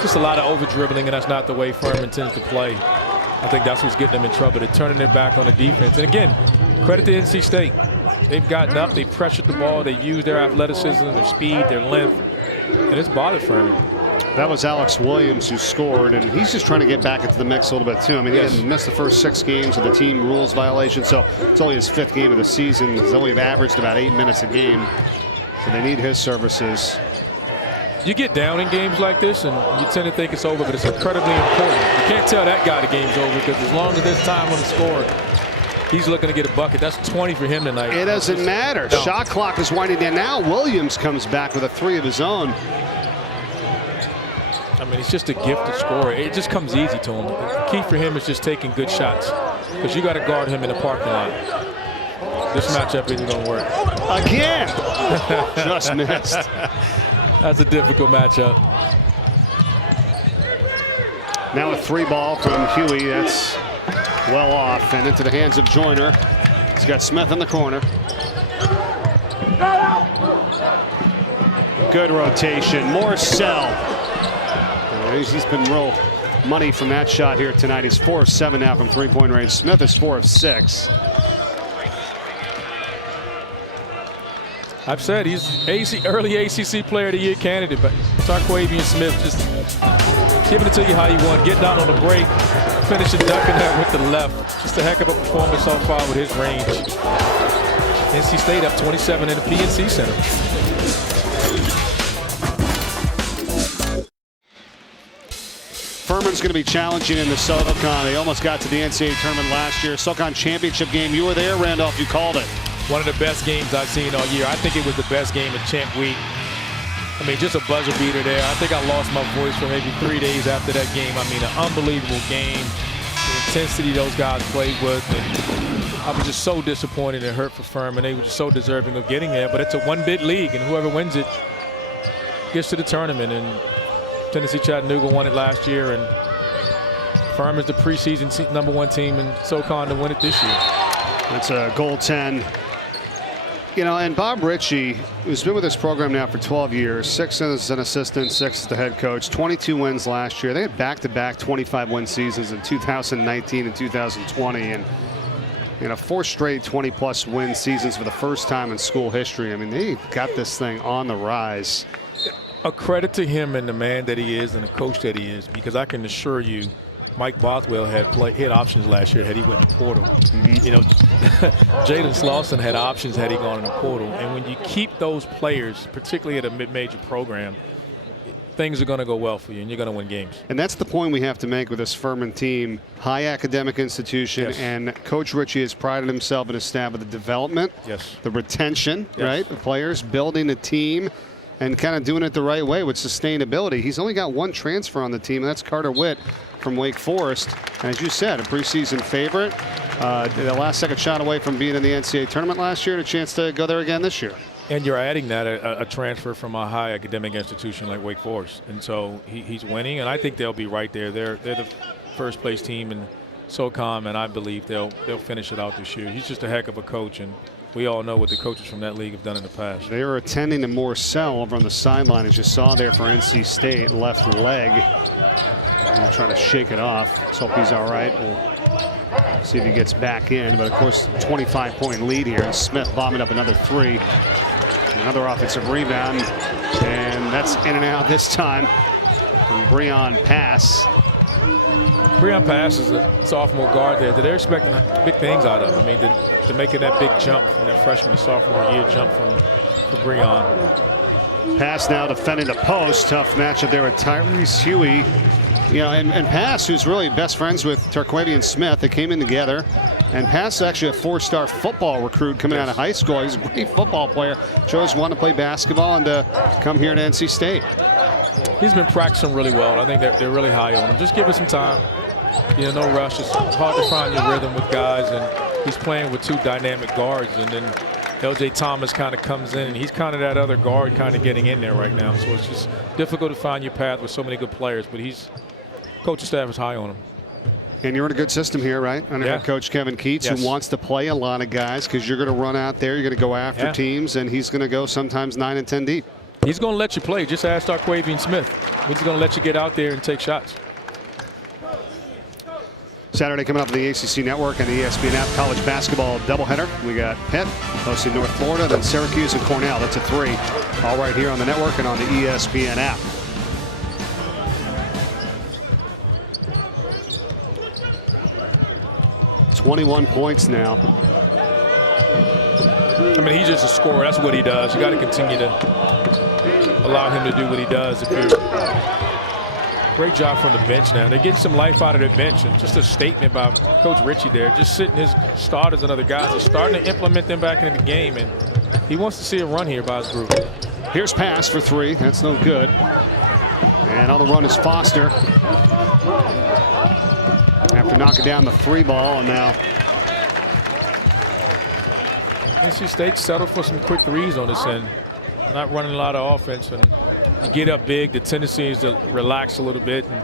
Just a lot of over dribbling, and that's not the way Furman tends to play. I think that's what's getting them in trouble. They're turning their back on the defense. And again, credit to NC State. They've gotten up, they pressured the ball, they used their athleticism, their speed, their length, and it's bothered Furman. That was Alex Williams who scored, and he's just trying to get back into the mix a little bit too. I mean, he hadn't missed the first 6 games of the team rules violation, so it's only his 5th game of the season. He's only averaged about 8 minutes a game, so they need his services. You get down in games like this, and you tend to think it's over, but it's incredibly important. You can't tell that guy the game's over, because as long as there's time on the score, he's looking to get a bucket. That's 20 for him tonight. It doesn't matter. No. Shot clock is winding down. Now Williams comes back with a 3 of his own. I mean, he's just a gifted scorer. It just comes easy to him. The key for him is just taking good shots, because you got to guard him in the parking lot. This matchup isn't going to work. Again! Just missed. That's a difficult matchup. Now a 3 ball from Huey. That's well off and into the hands of Joyner. He's got Smith in the corner. Good rotation. Morcell. He's been real money from that shot here tonight. He's 4 of 7 now from 3-point range. Smith is 4 of 6. I've said he's early ACC Player of the Year candidate, but Tarquavian Smith just giving it to you how you want. Getting out on the break, finishing dunking that with the left. Just a heck of a performance so far with his range. NC State up 27 in the PNC Center. Furman's going to be challenging in the SoCon. They almost got to the NCAA tournament last year. SoCon championship game. You were there, Randolph. You called it. One of the best games I've seen all year. I think it was the best game of Champ Week. I mean, just a buzzer beater there. I think I lost my voice for maybe 3 days after that game. I mean, an unbelievable game. The intensity those guys played with. And I was just so disappointed and hurt for Furman. They were just so deserving of getting there. But it's a 1-bid league, and whoever wins it gets to the tournament. And Tennessee Chattanooga won it last year, and Furman's the preseason #1 team in SoCon to win it this year. That's a goal 10. You know, and Bob Ritchie, who's been with this program now for 12 years, 6 as an assistant, 6 as the head coach, 22 wins last year. They had back-to-back 25-win seasons in 2019 and 2020, and 4 straight 20-plus win seasons for the first time in school history. I mean, they got this thing on the rise. A credit to him and the man that he is and the coach that he is, because I can assure you, Mike Bothwell had options last year had he went in the portal. You know, Jalen Slauson had options had he gone in the portal. And when you keep those players, particularly at a mid-major program, things are going to go well for you, and you're going to win games. And that's the point we have to make with this Furman team. High academic institution, and Coach Ritchie has prided himself in his staff with the development, the retention, right? The players, building a team, and kind of doing it the right way with sustainability. He's only got 1 transfer on the team, and that's Carter Witt from Wake Forest. And as you said, a preseason favorite. The last second shot away from being in the NCAA tournament last year, and a chance to go there again this year. And you're adding that a transfer from a high academic institution like Wake Forest. And so he's winning, and I think they'll be right there. They're the first place team in SoCon, and I believe they'll finish it out this year. He's just a heck of a coach, and we all know what the coaches from that league have done in the past. They are attending to Morcell over on the sideline, as you saw there for NC State, left leg. We'll try to shake it off. Let's hope he's all right. We'll see if he gets back in. But, of course, 25-point lead here. And Smith bombing up another 3. Another offensive rebound, and that's in and out this time from Breon Pass. Breon Pass is a sophomore guard there. They're expecting big things out of him. I mean, they're making that big jump from that freshman to sophomore year jump for Breon. Pass now defending the post. Tough matchup there with Tyrese Huey. You know, and Pass, who's really best friends with Tarquavian Smith. They came in together. And Pass is actually a four-star football recruit coming out of high school. He's a great football player. Chose wanted to play basketball and to come here to NC State. He's been practicing really well. I think they're really high on him. Just give it some time. You know, no rush. It's hard to find your rhythm with guys, and he's playing with two dynamic guards. And then L.J. Thomas kind of comes in, and he's kind of that other guard kind of getting in there right now. So it's just difficult to find your path with so many good players. But coaching staff is high on him. And you're in a good system here, right? Under head coach Kevin Keats, who wants to play a lot of guys because you're going to run out there, you're going to go after teams, and he's going to go sometimes 9 and 10 deep. He's going to let you play. Just ask Tarquavian Smith. He's going to let you get out there and take shots. Saturday coming up on the ACC Network and the ESPN app, college basketball doubleheader. We got Pitt hosting North Florida, then Syracuse and Cornell. That's a 3. All right here on the network and on the ESPN app. .21 points now. I mean, he's just a scorer. That's what he does. You got to continue to allow him to do what he does. Great job from the bench now. They're getting some life out of their bench. And just a statement by Coach Ritchie there. Just sitting his starters and other guys. He's starting to implement them back into the game. And he wants to see a run here by his group. Here's pass for 3. That's no good. And on the run is Foster. After knocking down the 3 ball, and now NC State settled for some quick threes on this end. Not running a lot of offense, and you get up big, the tendency is to relax a little bit, and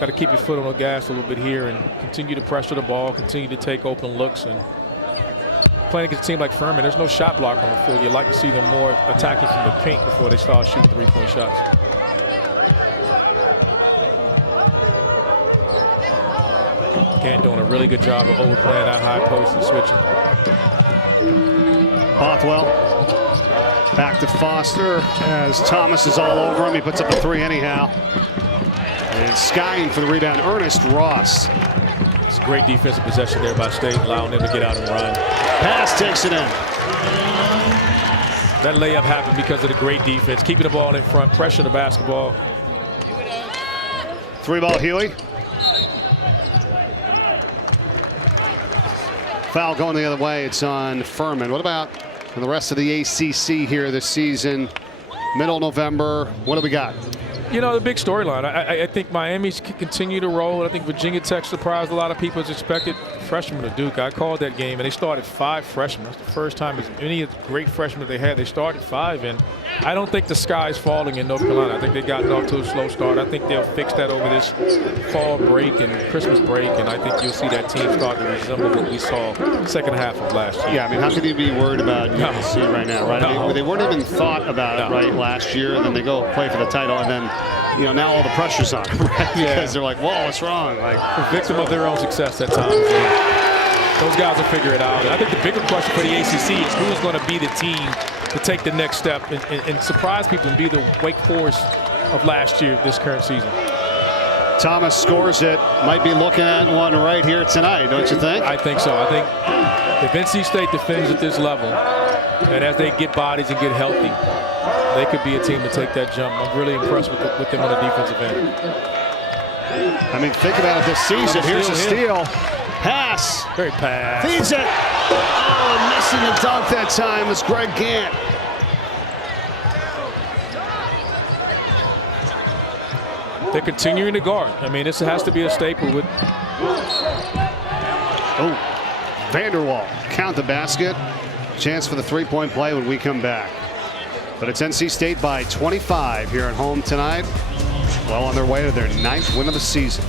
got to keep your foot on the gas a little bit here and continue to pressure the ball, continue to take open looks. And playing against a team like Furman, there's no shot block on the field. You'd like to see them more attacking from the paint before they start shooting 3-point shots. Again, doing a really good job of overplaying that high post and switching. Bothwell back to Foster as Thomas is all over him. He puts up a 3 anyhow. And skying for the rebound, Ernest Ross. It's a great defensive possession there by State, allowing them to get out and run. Pass takes it in. That layup happened because of the great defense, keeping the ball in front, pressuring the basketball. 3 ball Huey. Foul going the other way. It's on Furman. What about the rest of the ACC here this season? Middle November. What do we got? You know, the big storyline. I think Miami's continue to roll. I think Virginia Tech surprised a lot of people as expected. Freshmen of Duke. I called that game, and they started 5 freshmen. That's the first time as many of the great freshmen they had. They started 5, and I don't think the sky is falling in North Carolina. I think they've gotten off to a slow start. I think they'll fix that over this fall break and Christmas break, and I think you'll see that team start to resemble what we saw second half of last year. Yeah, I mean, how could you be worried about UNC right now, right? I mean, they weren't even thought about it, right, last year, and then they go play for the title, and then, you know, now all the pressure's on them, right? Because they're like, whoa, what's wrong? Like, victim of their own success at times. Those guys will figure it out. And I think the bigger question for the ACC is who's going to be the team to take the next step and surprise people and be the Wake Forest of last year, this current season. Thomas scores it. Might be looking at one right here tonight, don't you think? I think so. I think if NC State defends at this level, and as they get bodies and get healthy, they could be a team to take that jump. I'm really impressed with them on the defensive end. I mean, think about it this season. Here's a steal. Pass. Great pass. Feeds it. Oh, missing the dunk that time was Greg Gant. They're continuing to guard. I mean, this has to be a staple with. Oh, Vanderwall. Count the basket. Chance for the 3-point play when we come back. But it's NC State by 25 here at home tonight. Well on their way to their 9th win of the season.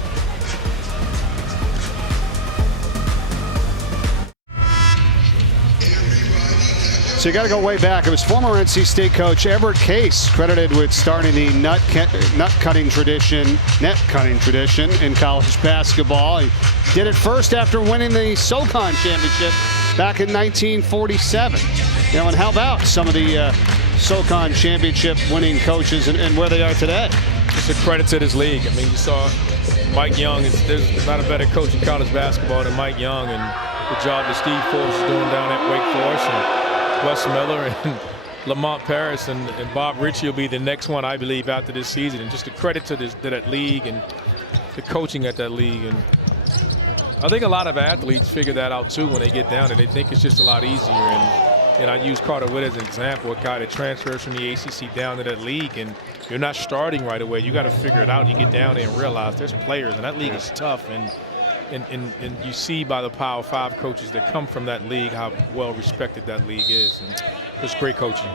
So you got to go way back. It was former NC State coach Everett Case credited with starting the net cutting tradition in college basketball. He did it first after winning the SoCon championship back in 1947. And how about some of the SoCon championship winning coaches and where they are today? It's a credit to this league. I mean, you saw Mike Young. There's not a better coach in college basketball than Mike Young, and the job that Steve Forbes is doing down at Wake Forest, and Wes Miller and Lamont Paris and Bob Ritchie will be the next one, I believe, after this season. And just a credit to that league and the coaching at that league. And I think a lot of athletes figure that out too when they get down there. They think it's just a lot easier. And I use Carter Witt as an example, a guy that transfers from the ACC down to that league, and you're not starting right away. You got to figure it out. You get down there and realize there's players, and that league is tough. And you see by the Power 5 coaches that come from that league how well respected that league is. And it's great coaching.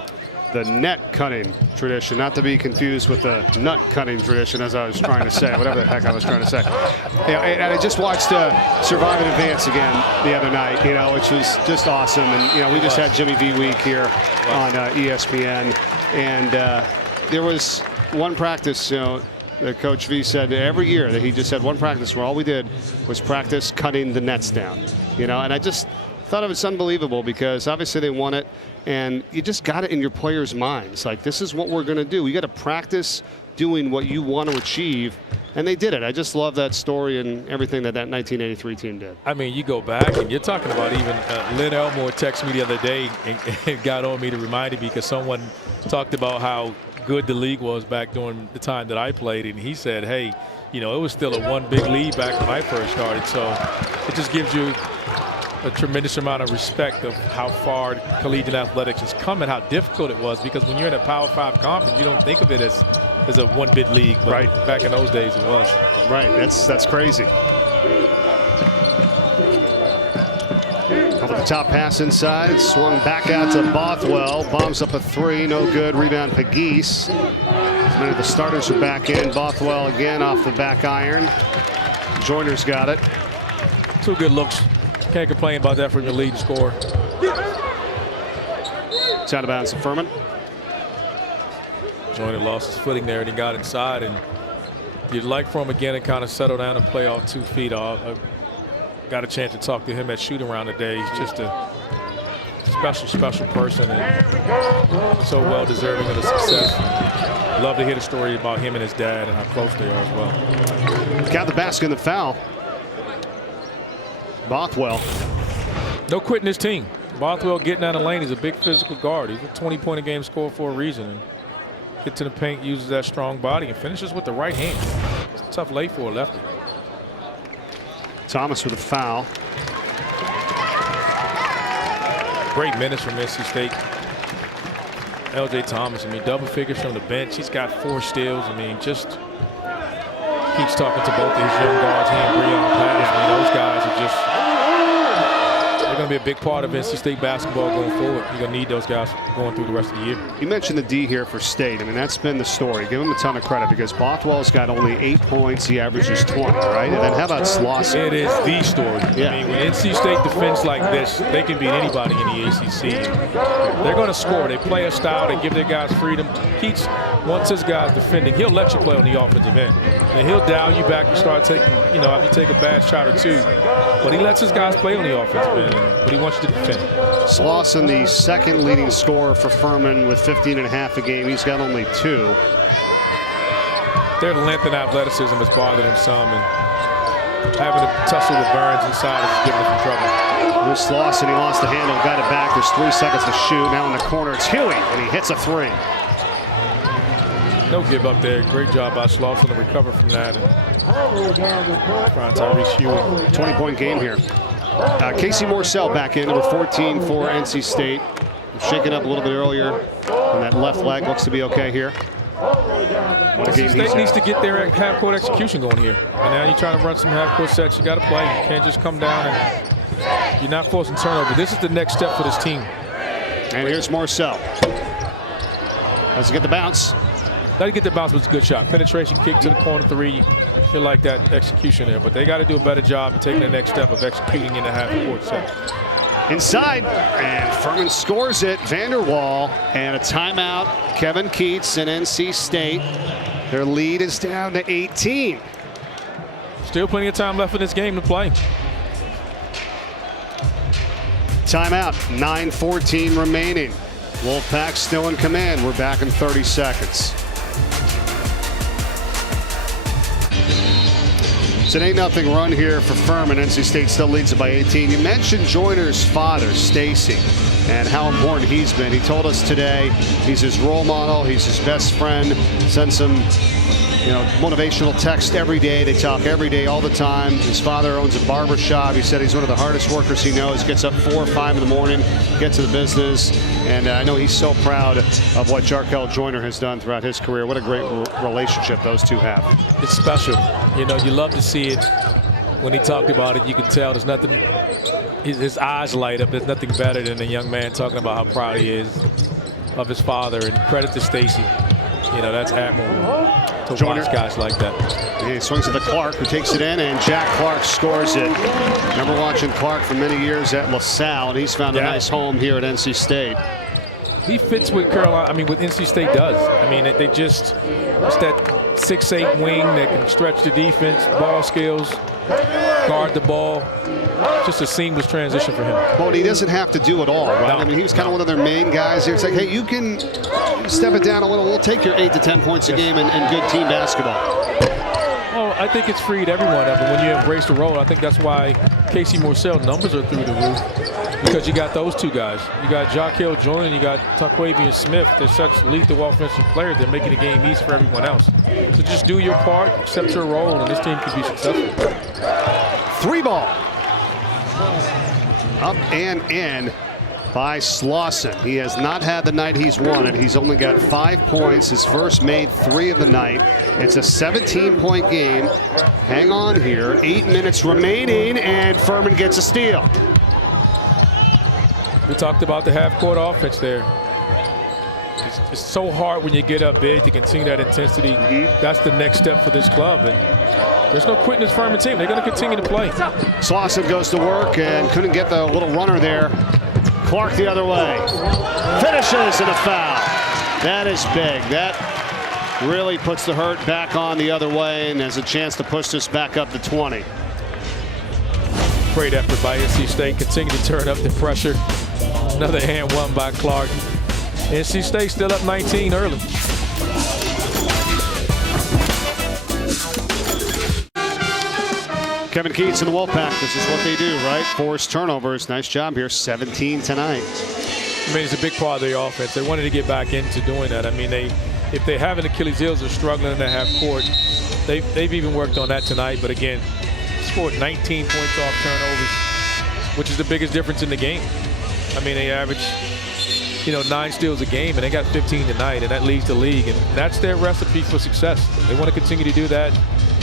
The net cutting tradition, not to be confused with the nut cutting tradition, as I was trying to say, whatever the heck I was trying to say. And I just watched Survive and Advance again the other night, which was just awesome. And, we just had Jimmy V Week here on ESPN. And there was one practice, that Coach V said every year that he just had one practice where all we did was practice cutting the nets down, and I just thought it was unbelievable because obviously they won it, and you just got it in your players' minds. Like, this is what we're going to do. We got to practice doing what you want to achieve, and they did it. I just love that story and everything that 1983 team did. I mean, you go back and you're talking about even Lynn Elmore texted me the other day and got on me to remind me because someone talked about how good the league was back during the time that I played, and he said, hey, it was still a one big lead back when I first started. So it just gives you a tremendous amount of respect of how far collegiate athletics has come and how difficult it was, because when you're in a Power 5 conference, you don't think of it as a one big league, but right. Back in those days it was. Right, that's crazy. Over the top pass inside, swung back out to Bothwell, bombs up a three, no good, rebound Pegues. Many of the starters are back in. Bothwell again off the back iron. Joyner's got it. Two good looks. Can't complain about that from your leading scorer. It's out of bounds to Furman. Joyner lost his footing there and he got inside, and you'd like for him again to kind of settle down and play off 2 feet. I got a chance to talk to him at shoot around today. He's just a special person and so well deserving of the success. Love to hear the story about him and his dad and how close they are as well. Got the basket and the foul. Bothwell. No quitting his team. Bothwell getting out of the lane. He's a big physical guard. He's a 20-point-a-game scorer for a reason. And gets to the paint, uses that strong body, and finishes with the right hand. It's a tough lay for a lefty. Thomas with a foul. Great minutes from NC State. L.J. Thomas, double figures from the bench. He's got 4 steals. Just keeps talking to both of his young guards, he and Breon Pass. Those guys are just, they're going to be a big part of NC State basketball going forward. You're going to need those guys going through the rest of the year. You mentioned the D here for State. That's been the story. Give him a ton of credit because Bothwell's got only 8 points. He averages 20, right? And then how about Slauson? It is the story. Yeah. When NC State defends like this, they can beat anybody in the ACC. They're going to score. They play a style. They give their guys freedom. Keats, once his guys defending, he'll let you play on the offensive end. And he'll dial you back and start taking, if you take a bad shot or two. But he lets his guys play on the offensive end. But he wants you to defend. Slauson, the second leading scorer for Furman with 15.5 a game. He's got only 2. Their length and athleticism has bothered him some, and having to tussle with Burns inside is giving him some trouble. Here's Slauson. He lost the handle, got it back. There's 3 seconds to shoot. Now in the corner, it's Huey, and he hits a 3. No give up there. Great job by Slauson to recover from that. And Tyrese Huey. 20-point game here. Casey Morsell back in, number 14 for NC State. Shaken up a little bit earlier, and that left leg looks to be okay here. NC State needs to get their half-court execution going here. And now you're trying to run some half-court sets. You got to play. You can't just come down and you're not forcing turnover. This is the next step for this team. And here's Morsell. Doesn't get the bounce. Doesn't get the bounce, but it's a good shot. Penetration kick to the corner 3. You like that execution there, but they got to do a better job of taking the next step of executing in the half-court set. Inside, and Furman scores it. Vanderwall, and a timeout. Kevin Keats and NC State. Their lead is down to 18. Still plenty of time left in this game to play. timeout. 9:14 remaining. Wolfpack still in command. We're back in 30 seconds. It's an 8-0 run here for Furman. NC State still leads it by 18. You mentioned Joyner's father, Stacy, and how important he's been. He told us today he's his role model. He's his best friend. Sends some, motivational text every day. They talk every day, all the time. His father owns a barber shop. He said he's one of the hardest workers he knows. Gets up 4 or 5 in the morning, gets to the business. And I know he's so proud of what Jarkel Joyner has done throughout his career. What a great relationship those two have. It's special. You love to see it. When he talked about it, you could tell there's nothing. His eyes light up. There's nothing better than a young man talking about how proud he is of his father. And credit to Stacy. That's admirable to watch guys like that. He swings at the Clark, who takes it in, and Jack Clark scores it. Remember watching Clark for many years at LaSalle, and he's found a nice home here at NC State. He fits with Carolina. What NC State does. They just, it's that 6'8" wing that can stretch the defense, ball skills, guard the ball. Just a seamless transition for him. Well, he doesn't have to do it all, right? No. He was kind of one of their main guys here. It's like, hey, you can step it down a little. We'll take your 8 to 10 points a game and good team basketball. Well, I think it's freed everyone up. And when you embrace the role, I think that's why Casey Morsell numbers are through the roof. Because you got those two guys. You got Jarkel Joyner and you got Taquavian Smith. They're such lethal offensive players. They're making the game easy for everyone else. So just do your part, accept your role, and this team can be successful. 3 ball. Up and in by Slauson. He has not had the night he's wanted. He's only got 5 points. His first made 3 of the night. It's a 17-point game. Hang on here. 8 minutes remaining, and Furman gets a steal. We talked about the half-court offense there. It's so hard when you get up big to continue that intensity. That's the next step for this club. And there's no quitting this Furman team. They're going to continue to play. Slauson goes to work and couldn't get the little runner there. Clark the other way. Finishes and a foul. That is big. That really puts the hurt back on the other way and has a chance to push this back up to 20. Great effort by NC State. Continue to turn up the pressure. Another hand won by Clark. NC State still up 19 early. Kevin Keats and the Wolfpack, this is what they do, right? Force turnovers. Nice job here. 17 tonight. It's a big part of their offense. They wanted to get back into doing that. If they have an Achilles heels, they're struggling in the half court. They've even worked on that tonight. But again, scored 19 points off turnovers, which is the biggest difference in the game. They average, 9 steals a game, and they got 15 tonight, and that leads the league. And that's their recipe for success. They want to continue to do that.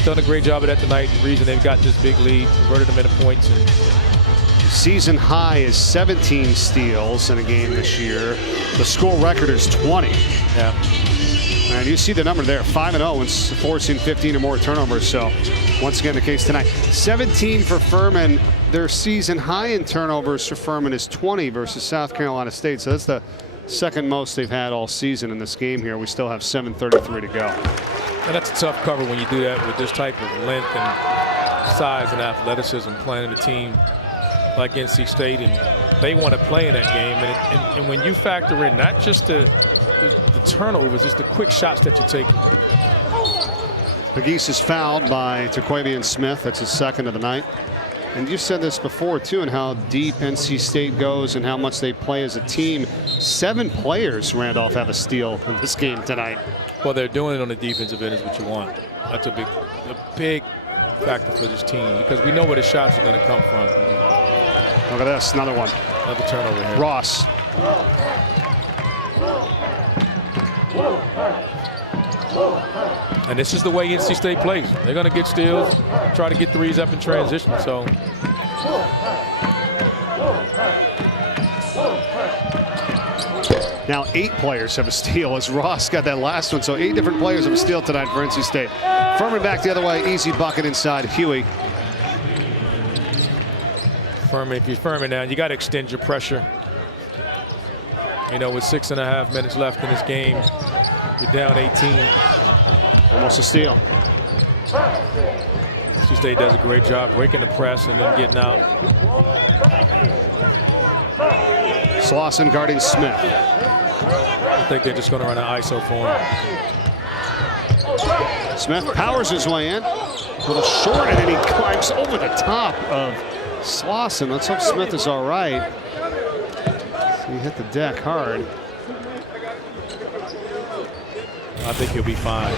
Done a great job of that tonight. The reason they've got this big lead, converted them into points. Season high is 17 steals in a game this year. The school record is 20. Yeah. And you see the number there, 5-0 and forcing 15 or more turnovers. So once again, the case tonight. 17 for Furman. Their season high in turnovers for Furman is 20 versus South Carolina State. So that's the second most they've had all season in this game here. We still have 7:33 to go. And that's a tough cover when you do that with this type of length and size and athleticism, playing a team like NC State, and they want to play in that game. And when you factor in not just the turnovers, it's the quick shots that you're taking. McGeese is fouled by Taquavian Smith. That's his second of the night. And you said this before, too, and how deep NC State goes and how much they play as a team. 7 players, Randolph, have a steal in this game tonight. Well, they're doing it on the defensive end is what you want. That's a big factor for this team because we know where the shots are going to come from. Look at this, another one. Another turnover here. Ross. And this is the way NC State plays. They're going to get steals, try to get threes up in transition. So now 8 players have a steal as Ross got that last one. So 8 different players have a steal tonight for NC State. Furman back the other way, easy bucket inside Huey. Furman, if you're Furman now, you got to extend your pressure. With 6.5 minutes left in this game, you're down 18. Almost a steal. NC State does a great job breaking the press and then getting out. Slauson guarding Smith. I think they're just going to run an ISO for him. Smith powers his way in. A little short, and then he climbs over the top of Slauson. Let's hope Smith is all right. So he hit the deck hard. I think he'll be fine.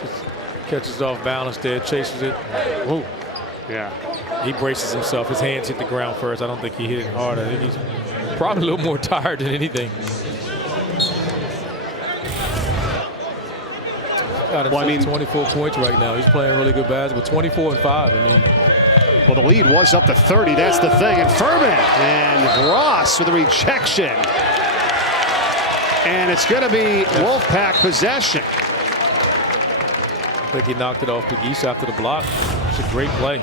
Just catches off balance there, chases it. Whoa. Yeah. He braces himself. His hands hit the ground first. I don't think he hit it hard. I think he's probably a little more tired than anything. Got him 24 points right now. He's playing really good basketball. 24 and 5. I mean, well, the lead was up to 30. That's the thing. And Furman and Ross with a rejection. And it's going to be Wolfpack possession. I think he knocked it off Pegues after the block. It's a great play.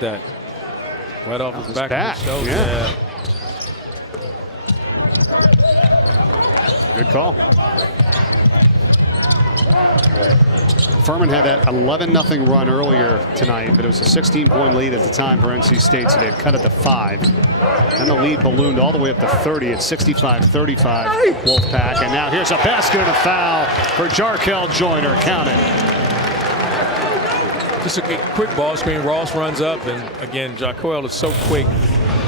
That right off his back. Yeah. Good call. Furman had that 11-0 run earlier tonight, but it was a 16-point lead at the time for NC State, so they had cut it to 5. Then the lead ballooned all the way up to 30 at 65-35 Wolfpack. And now here's a basket and a foul for Jarkel Joyner. Counted. Just a quick ball screen. Ross runs up, and again, Jarkel is so quick.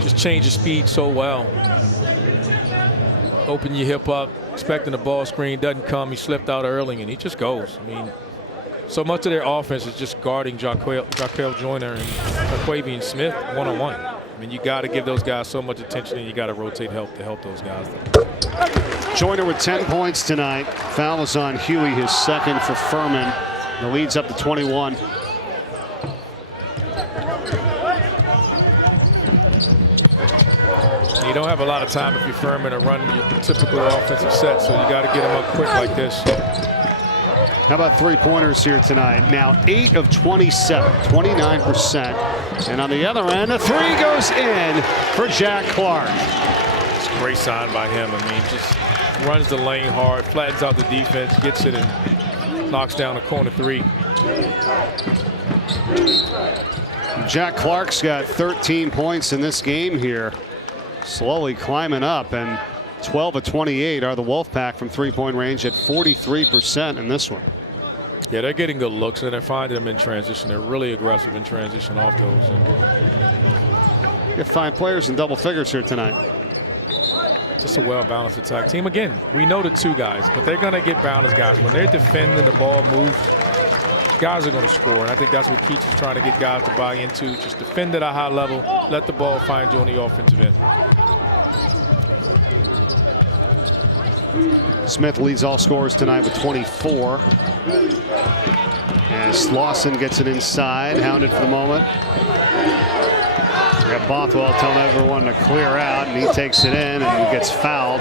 Just changes speed so well. Open your hip up, expecting the ball screen, doesn't come. He slipped out early, and he just goes. I mean, so much of their offense is just guarding Jarkel Joyner and Aquavian Smith one-on-one. I mean, you got to give those guys so much attention, and you got to rotate help to help those guys. Joyner with 10 points tonight. Foul was on Huey, his second for Furman. The lead's up to 21. You don't have a lot of time if you're Furman to run your typical offensive set, so you got to get them up quick like this. How about three-pointers here tonight? Now 8 of 27, 29%. And on the other end, a three goes in for Jack Clark. It's a great sign by him. I mean, just runs the lane hard, flattens out the defense, gets it, and knocks down a corner three. Jack Clark's got 13 points in this game here. Slowly climbing up, and 12 of 28 are the Wolfpack from three-point range at 43% in this one. Yeah, they're getting good looks, and they're finding them in transition. They're really aggressive in transition off those. You have 5 players in double figures here tonight. Just a well-balanced attack team. Again, we know the 2 guys, but they're going to get balanced guys. When they're defending, the ball moves, guys are going to score, and I think that's what Keach is trying to get guys to buy into. Just defend at a high level, let the ball find you on the offensive end. Smith leads all scorers tonight with 24. As Slauson gets it inside, hounded for the moment. We got Bothwell telling everyone to clear out, and he takes it in and gets fouled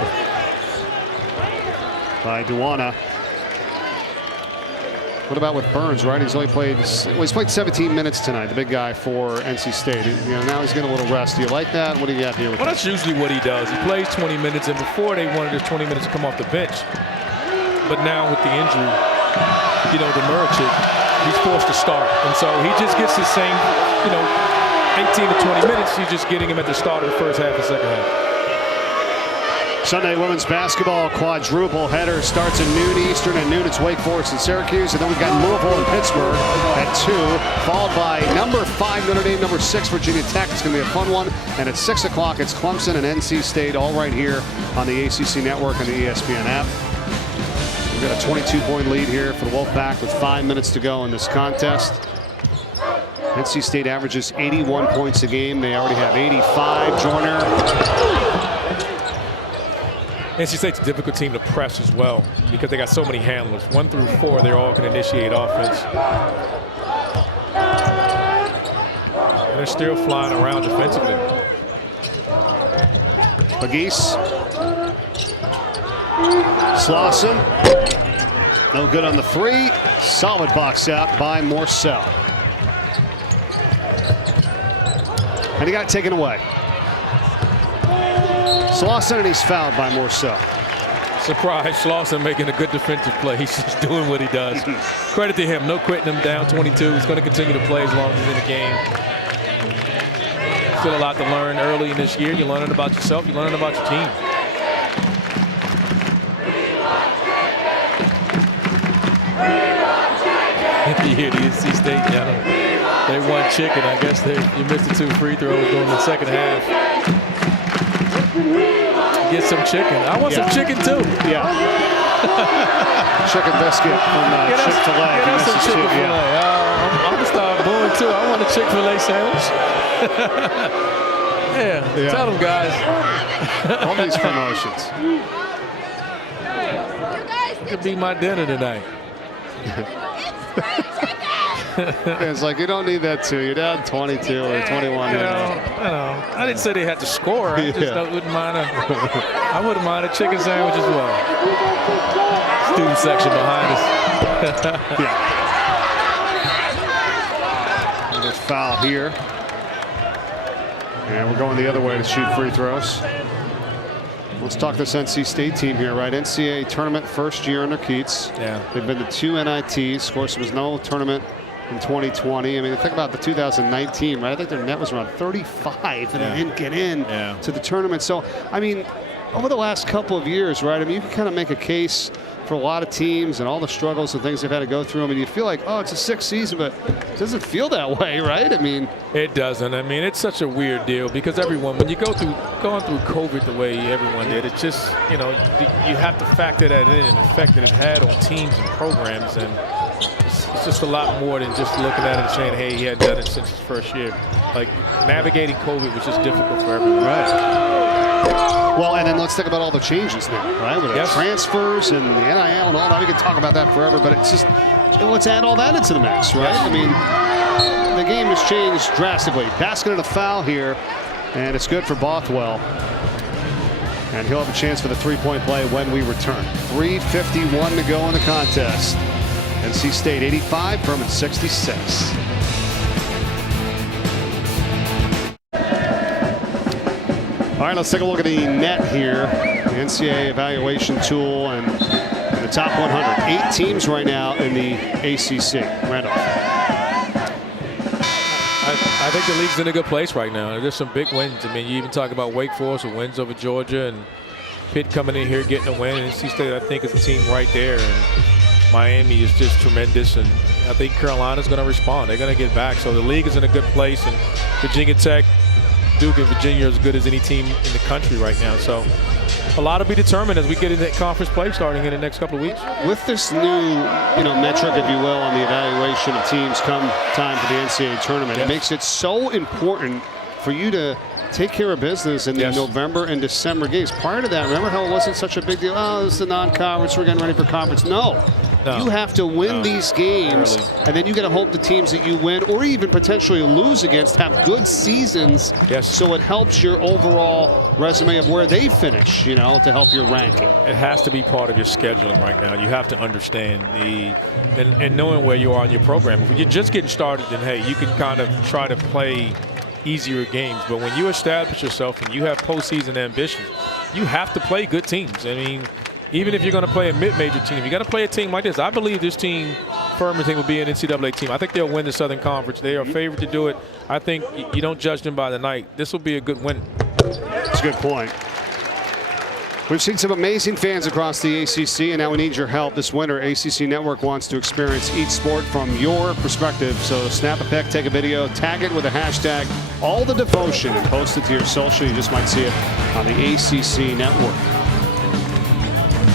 by Duana. What about with Burns, right? He's only played, well, he's played 17 minutes tonight, the big guy for NC State. You know, now he's getting a little rest. Do you like that? What do you got here with Well, that's usually what he does. He plays 20 minutes, and before they wanted his 20 minutes to come off the bench. But now with the injury, you know, the Murachik, he's forced to start. And so he just gets the same, you know, 18 to 20 minutes. He's just getting him at the start of the first half and second half. Sunday women's basketball quadruple header starts at noon Eastern, and noon it's Wake Forest and Syracuse, and then we've got Louisville and Pittsburgh at 2, followed by number 5 Notre Dame, number 6 Virginia Tech. It's going to be a fun one, and at 6 o'clock it's Clemson and NC State, all right here on the ACC Network and the ESPN app. We've got a 22-point lead here for the Wolfpack with 5 minutes to go in this contest. NC State averages 81 points a game. They already have 85. Joyner. NC State's a difficult team to press as well because they got so many handlers. 1 through 4, they're all going to initiate offense. And they're still flying around defensively. Pegues. Slauson. No good on the 3. Solid box out by Morsell. And he got it taken away. Slauson, and he's fouled by Morsell. Surprise, Slauson making a good defensive play. He's just doing what he does. Credit to him. No quitting him down 22. He's going to continue to play as long as he's in the game. still a lot to learn early in this year. You're learning about yourself. You're learning about your team. You hear the NC State, they won chicken. I guess you missed the 2 free throws during the second half. Get some chicken. I want some chicken too. Yeah. Chicken biscuit from Chick-fil-A. Get us some Chick-fil-A. I'm going to start booing too. I want a Chick-fil-A sandwich. yeah, tell them guys. All these promotions. Could be my dinner tonight. It's like, you don't need that too. You're down 22 or 21. I didn't say they had to score. I just wouldn't mind I wouldn't mind a chicken sandwich as well. Student section behind us. Another foul here. And we're going the other way to shoot free throws. Let's talk this NC State team here, right? NCAA tournament first year under Keats. Yeah. They've been to 2 NITs. Of course, there was no tournament in 2020. I mean, think about the 2019, right? I think their net was around 35, and they didn't get in to the tournament. So, I mean, over the last couple of years, right? I mean, you can kind of make a case for a lot of teams and all the struggles and things they've had to go through. I mean, you feel like, oh, it's a 6th season, but it doesn't feel that way, right? I mean, it doesn't. I mean, it's such a weird deal because everyone, when you going through COVID the way everyone did, it's just, you have to factor that in and the effect that it had on teams and programs, and it's just a lot more than just looking at it and saying, hey, he hadn't done it since his first year. Like, navigating COVID was just difficult for everyone. Right. Well, and then let's think about all the changes now, right? With the transfers and the NIL and all that. We could talk about that forever, but it's just, let's add all that into the mix, right? I mean, the game has changed drastically. Basket and a foul here, and it's good for Bothwell. And he'll have a chance for the 3-point play when we return. 3:51 to go in the contest. NC State 85, Furman 66. All right, let's take a look at the net here. The NCAA evaluation tool and the top 100. 8 teams right now in the ACC. Randolph. I think the league's in a good place right now. There's some big wins. I mean, you even talk about Wake Forest with wins over Georgia, and Pitt coming in here getting a win. And NC State, I think, is a team right there. And Miami is just tremendous, and I think Carolina's going to respond. They're going to get back. So the league is in a good place, and Virginia Tech, Duke, and Virginia are as good as any team in the country right now. So a lot will be determined as we get into conference play starting in the next couple of weeks. With this new, metric, if you will, on the evaluation of teams come time for the NCAA tournament, it makes it so important for you to take care of business in the November and December games. Prior to that, remember how it wasn't such a big deal? Oh, this is the non-conference. We're getting ready for conference. No. You have to win these games, and then you got to hope the teams that you win or even potentially lose against have good seasons. So it helps your overall resume of where they finish, to help your ranking. It has to be part of your scheduling right now. You have to understand and knowing where you are in your program. If you're just getting started, then, hey, you can kind of try to play easier games. But when you establish yourself and you have postseason ambitions, you have to play good teams. I mean, even if you're going to play a mid-major team, you got to play a team like this. I believe this team, Furman team, will be an NCAA team. I think they'll win the Southern Conference. They are favored to do it. I think you don't judge them by the night. This will be a good win. That's a good point. We've seen some amazing fans across the ACC, and now we need your help. This winter, ACC Network wants to experience each sport from your perspective. So snap a pic, take a video, tag it with a hashtag, all the devotion, and post it to your social. You just might see it on the ACC Network.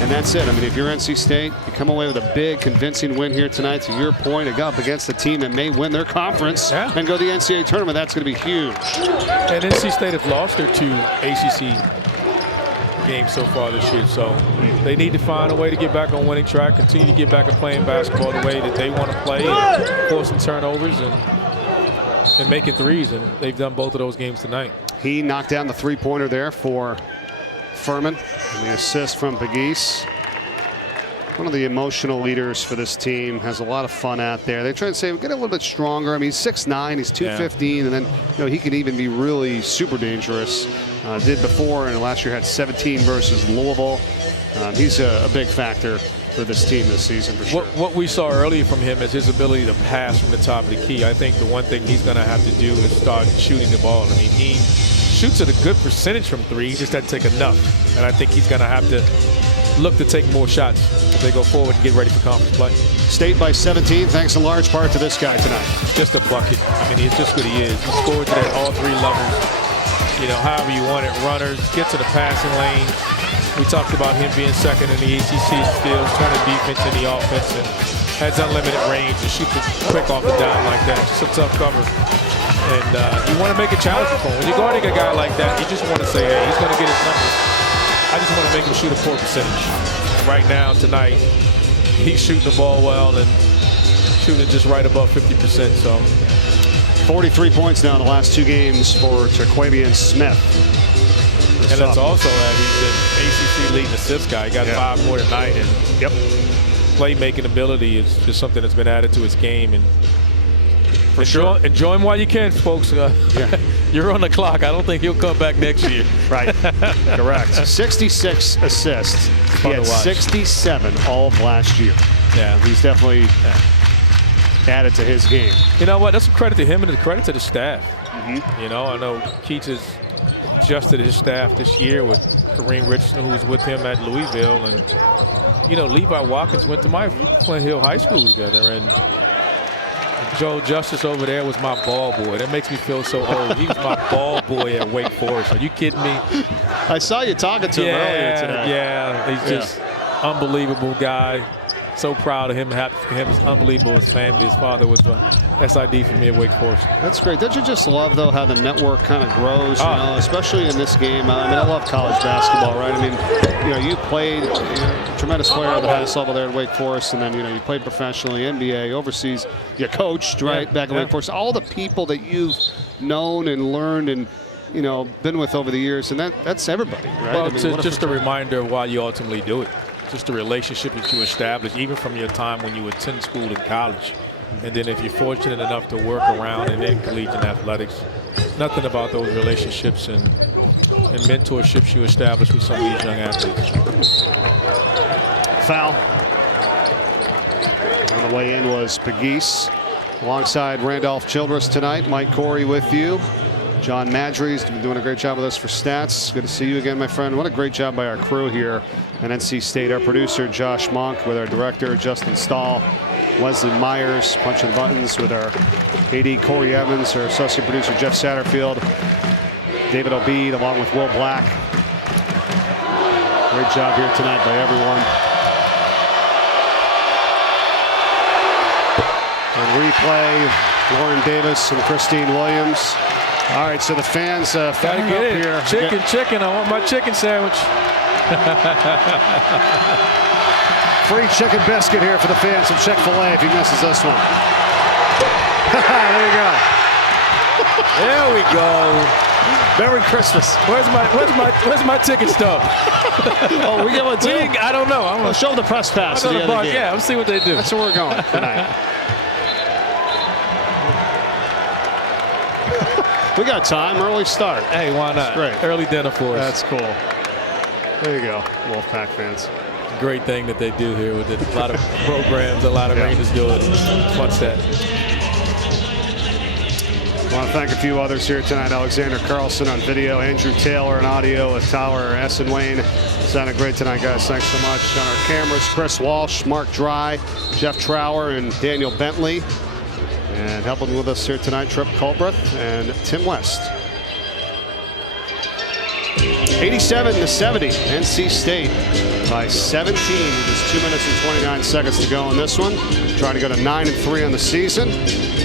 And that's it. I mean, if you're NC State, you come away with a big, convincing win here tonight. To your point, up against the team that may win their conference and go to the NCAA tournament. That's going to be huge. And NC State have lost their 2 ACC games so far this year, so they need to find a way to get back on winning track, continue to get back and playing basketball the way that they want to play, and forcing turnovers and making threes, and they've done both of those games tonight. He knocked down the 3-pointer there for Furman, and the assist from Pegues. One of the emotional leaders for this team, has a lot of fun out there. They try to say, get a little bit stronger. I mean, he's 6'9", he's 215, and then he can even be really super dangerous. Did before, and last year had 17 versus Louisville. He's a big factor for this team this season for sure. What we saw earlier from him is his ability to pass from the top of the key. I think the one thing he's going to have to do is start shooting the ball. I mean, he shoots at a good percentage from three. He just doesn't take enough. And I think he's going to have to look to take more shots as they go forward and get ready for conference play. State by 17, thanks in large part to this guy tonight. Just a bucket. I mean, he's just what he is. He scores it at all three levels. You know, however you want it. Runners, gets to the passing lane. We talked about him being second in the ACC skills, turning defense in the offense, and has unlimited range and shoots it quick off the dime like that. Just a tough cover. And you want to make it challenging for him. When you're guarding a guy like that, you just want to say, hey, he's going to get his numbers. I just want to make him shoot a poor percentage. And right now, tonight, he's shooting the ball well and shooting just right above 50%. So 43 points now in the last 2 games for Terquavian Smith. And that's also he's an ACC leading assist guy. He got 5 more tonight. And playmaking ability is just something that's been added to his game. And for sure, enjoy him while you can, folks. You're on the clock. I don't think he'll come back next year. Right. Correct. 66 assists. He had 67 all of last year. Yeah. He's definitely added to his game. You know what? That's a credit to him and a credit to the staff. You know, I know Keats has adjusted his staff this year with Kareem Richardson, who was with him at Louisville. And, you know, Levi Watkins went to my Flint Hill High School together. And Joe Justice over there was my ball boy. That makes me feel so old. He was my ball boy at Wake Forest. Are you kidding me? I saw you talking to him earlier today. Yeah, he's just unbelievable guy. So proud of him. Happy for him. It's unbelievable. His family, his father was the SID for me at Wake Forest. That's great. Don't you just love, though, how the network kind of grows, you know, especially in this game? I mean, I love college basketball, right? I mean, you know, you played, tremendous player at the highest level there at Wake Forest, and then, you know, you played professionally, NBA, overseas. You coached, right, back at Wake Forest. All the people that you've known and learned and, you know, been with over the years, and that's everybody, right? Well, I mean, it's just a reminder of why you ultimately do it. Just the relationship that you establish, even from your time when you attend school and college. And then if you're fortunate enough to work around and in collegiate athletics, nothing about those relationships and mentorships you establish with some of these young athletes. Foul. On the way in was Pegues alongside Randolph Childress tonight. Mike Corey with you. John Madry's been doing a great job with us for stats. Good to see you again, my friend. What a great job by our crew here at NC State. Our producer, Josh Monk, with our director, Justin Stahl. Wesley Myers punching the buttons with our AD, Corey Evans, our associate producer, Jeff Satterfield. David Obeid, along with Will Black. Great job here tonight by everyone. On replay, Lauren Davis and Christine Williams. All right, so the fans gotta get it here. Chicken. I want my chicken sandwich. Free chicken biscuit here for the fans of Chick-fil-A if he misses this one. There you go. There we go. Merry Christmas. Where's my ticket stub? Oh, we get one too? I don't know. I'm We'll show them the press pass. Yeah, let's see what they do. That's where we're going tonight. We got time. Early start. Hey, why not? Great. Early dinner for us. That's cool. There you go, Wolfpack fans. Great thing that they do here with it. A lot of programs, a lot of Rangers do it. Fun stat. I want to thank a few others here tonight. Alexander Carlson on video, Andrew Taylor on audio with Tower, S. and Wayne. Sounded great tonight, guys. Thanks so much. On our cameras, Chris Walsh, Mark Dry, Jeff Trower, and Daniel Bentley. And helping with us here tonight, Trip Culbreth and Tim West. 87-70, NC State by 17 with just 2 minutes and 29 seconds to go in this one. Trying to go to 9-3 on the season.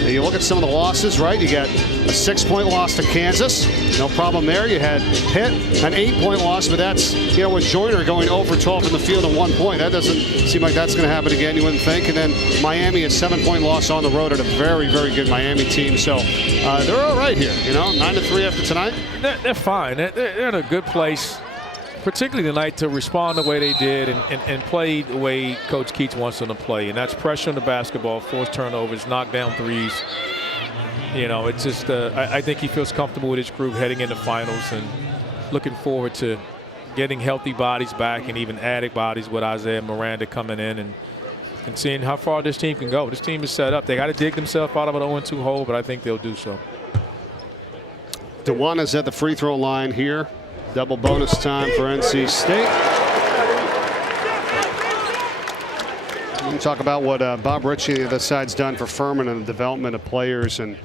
Now you look at some of the losses, right? You got a 6-point loss to Kansas. No problem there. You had Pitt, an 8-point loss, but that's, you know, with Joyner going 0 for 12 in the field at 1 point. That doesn't seem like that's going to happen again, you wouldn't think. And then Miami, a 7-point loss on the road at a very, very good Miami team. So they're all right here, you know, 9-3 after tonight. They're fine. They're in a good place, particularly tonight, to respond the way they did and play the way Coach Keats wants them to play. And that's pressure on the basketball, forced turnovers, knock down threes. You know, it's just I think he feels comfortable with his group heading into finals and looking forward to getting healthy bodies back and even added bodies with Isaiah Miranda coming in and seeing how far this team can go. This team is set up. They got to dig themselves out of an 0-2 hole, but I think they'll do so. DeWana's at the free throw line here. Double bonus time for NC State. We can talk about what Bob Ritchie, the side's done for Furman and the development of players, and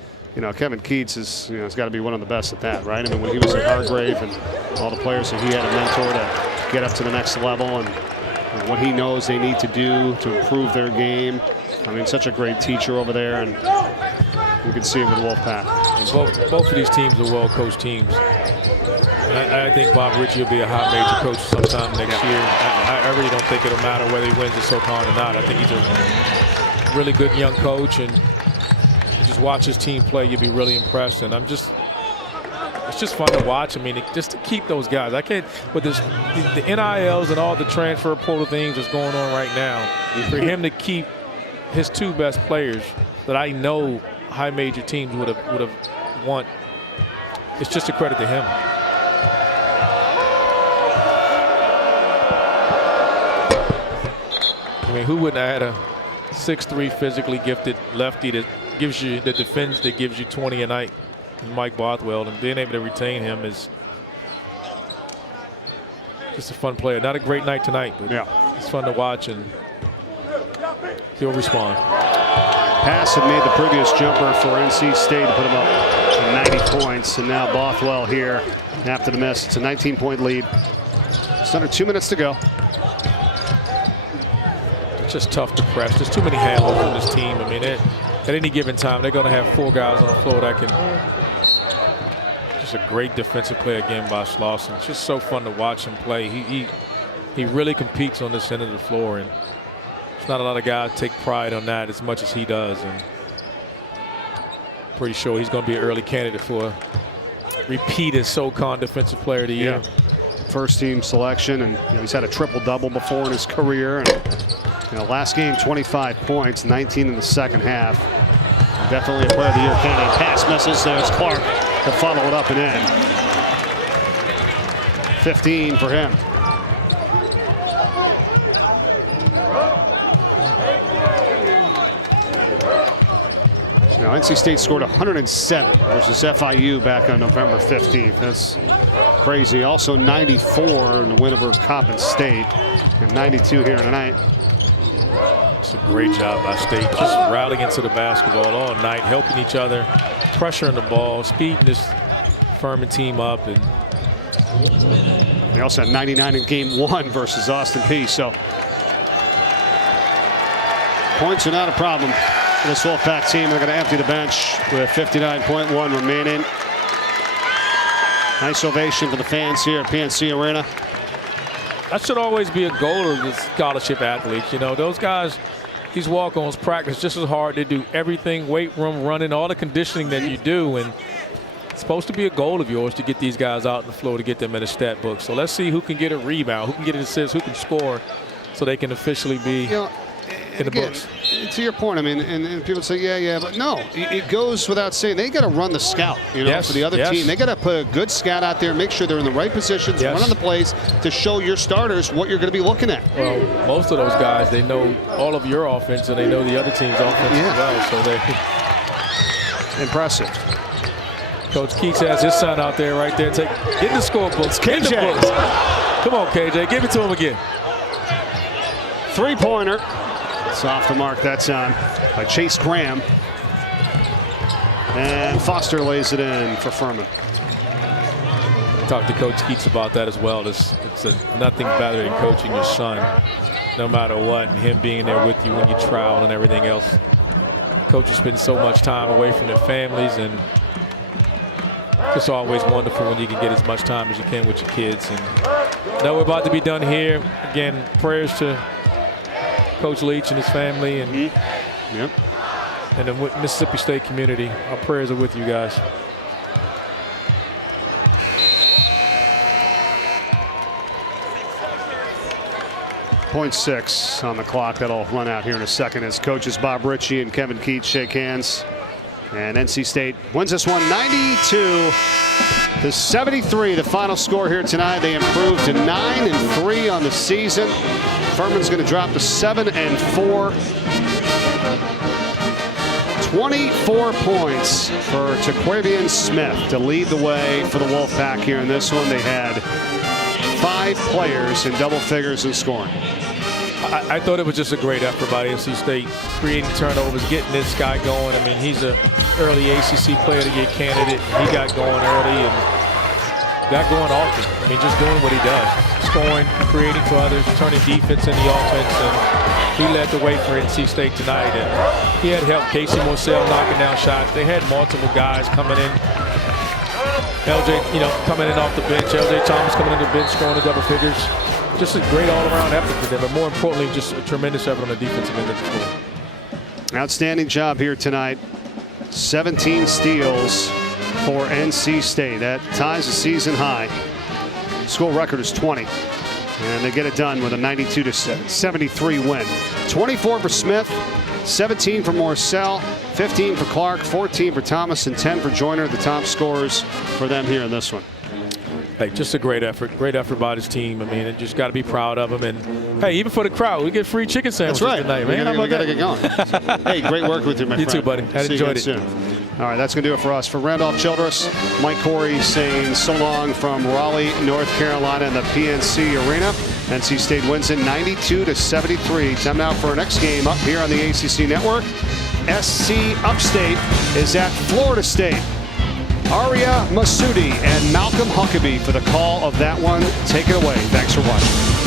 Kevin Keats is has got to be one of the best at that, right? I mean, when he was at Hargrave and all the players that he had to mentor to get up to the next level, and what he knows they need to do to improve their game. I mean, such a great teacher over there, and you can see him with Wolfpack. Both of these teams are well-coached teams. And I think Bob Ritchie will be a high major coach sometime next year. I really don't think it'll matter whether he wins the SoCon or not. I think he's a really good young coach, and just watch his team play, you'll be really impressed. And it's just fun to watch. I mean, just to keep those guys. I can't, with this, the NILs and all the transfer portal things that's going on right now, for him to keep his two best players that I know high major teams would have want, it's just a credit to him. I mean, who wouldn't have had a 6'3" physically gifted lefty that gives you the defense that gives you 20 a night? Mike Bothwell, and being able to retain him is just a fun player. Not a great night tonight, but it's fun to watch, and he'll respond. Pass had made the previous jumper for NC State to put him up 90 points, and now Bothwell here after the miss. It's a 19-point lead. It's under 2 minutes to go. It's just tough to press. There's too many handles on this team. I mean, at any given time, they're going to have 4 guys on the floor that can. Just a great defensive play again by Slauson. It's just so fun to watch him play. He really competes on this end of the floor, and there's not a lot of guys take pride on that as much as he does. And pretty sure he's going to be an early candidate for a repeated SoCon Defensive Player of the Year. First team selection, and he's had a triple-double before in his career. And last game, 25 points, 19 in the second half. Definitely a Player of the Year candidate. Pass misses. There's Clark to follow it up and in. 15 for him. Now, NC State scored 107 versus FIU back on November 15th. That's crazy. Also 94 in the win over Coppin State, and 92 here tonight. It's a great job by State, just rallying into the basketball all night, helping each other, pressuring the ball, speeding this Furman team up. And they also had 99 in game 1 versus Austin Peay. So points are not a problem for this Wolfpack team. They're going to empty the bench with 59.1 remaining. Nice ovation for the fans here at PNC Arena. That should always be a goal of the scholarship athletes. Those guys, these walk-ons practice just as hard. They do everything, weight room, running, all the conditioning that you do. And it's supposed to be a goal of yours to get these guys out on the floor, to get them in a stat book. So let's see who can get a rebound, who can get an assist, who can score, so they can officially be in the books. To your point, I mean, and people say, yeah, but no, it goes without saying. They got to run the scout, for the other team. They got to put a good scout out there, make sure they're in the right positions, running the plays to show your starters what you're going to be looking at. Well, most of those guys, they know all of your offense, and they know the other team's offense as well. So they impressive. Coach Keats has his son out there, right there. Get in the scorebook. Get in the books. Come on, KJ, give it to him again. Three-pointer. It's off the mark that time by Chase Graham. And Foster lays it in for Furman. Talked to Coach Keats about that as well. It's nothing better than coaching your son, no matter what, and him being there with you when you travel and everything else. Coaches spend so much time away from their families, and it's always wonderful when you can get as much time as you can with your kids. And now we're about to be done here. Again, prayers to Coach Leach and his family, and and the Mississippi State community. Our prayers are with you guys. .6 on the clock. That'll run out here in a second as coaches Bob Ritchie and Kevin Keats shake hands. And NC State wins this one 92 to 73, the final score here tonight. They improved to 9-3 on the season. Furman's going to drop to 7-4. 24 points for Taquavian Smith to lead the way for the Wolfpack here in this one. They had 5 players in double figures in scoring. I thought it was just a great effort by NC State, creating turnovers, getting this guy going. I mean, he's an early ACC Player of the Year candidate. He got going early and got going often. I mean, just doing what he does. Scoring, creating for others, turning defense into the offense. And he led the way for NC State tonight. And he had help. Casey Morsell knocking down shots. They had multiple guys coming in. LJ, coming in off the bench. LJ Thomas coming in the bench, scoring the double figures. Just a great all-around effort for them, but more importantly, just a tremendous effort on the defensive end of the floor. Outstanding job here tonight. 17 steals for NC State. That ties the season high. School record is 20. And they get it done with a 92-73 win. 24 for Smith, 17 for Morsell, 15 for Clark, 14 for Thomas, and 10 for Joyner, the top scorers for them here in this one. Hey, just a great effort by this team. I mean, just got to be proud of them. And hey, even for the crowd, we get free chicken sandwiches tonight, man. We got to get going. Hey, great work with you, my friend. You too, buddy. I enjoyed it. Soon. All right, that's going to do it for us. For Randolph Childress, Mike Corey saying so long from Raleigh, North Carolina in the PNC Arena. NC State wins it 92-73. Time now for our next game up here on the ACC Network. SC Upstate is at Florida State. Aria Masudi and Malcolm Huckabee for the call of that one. Take it away. Thanks for watching.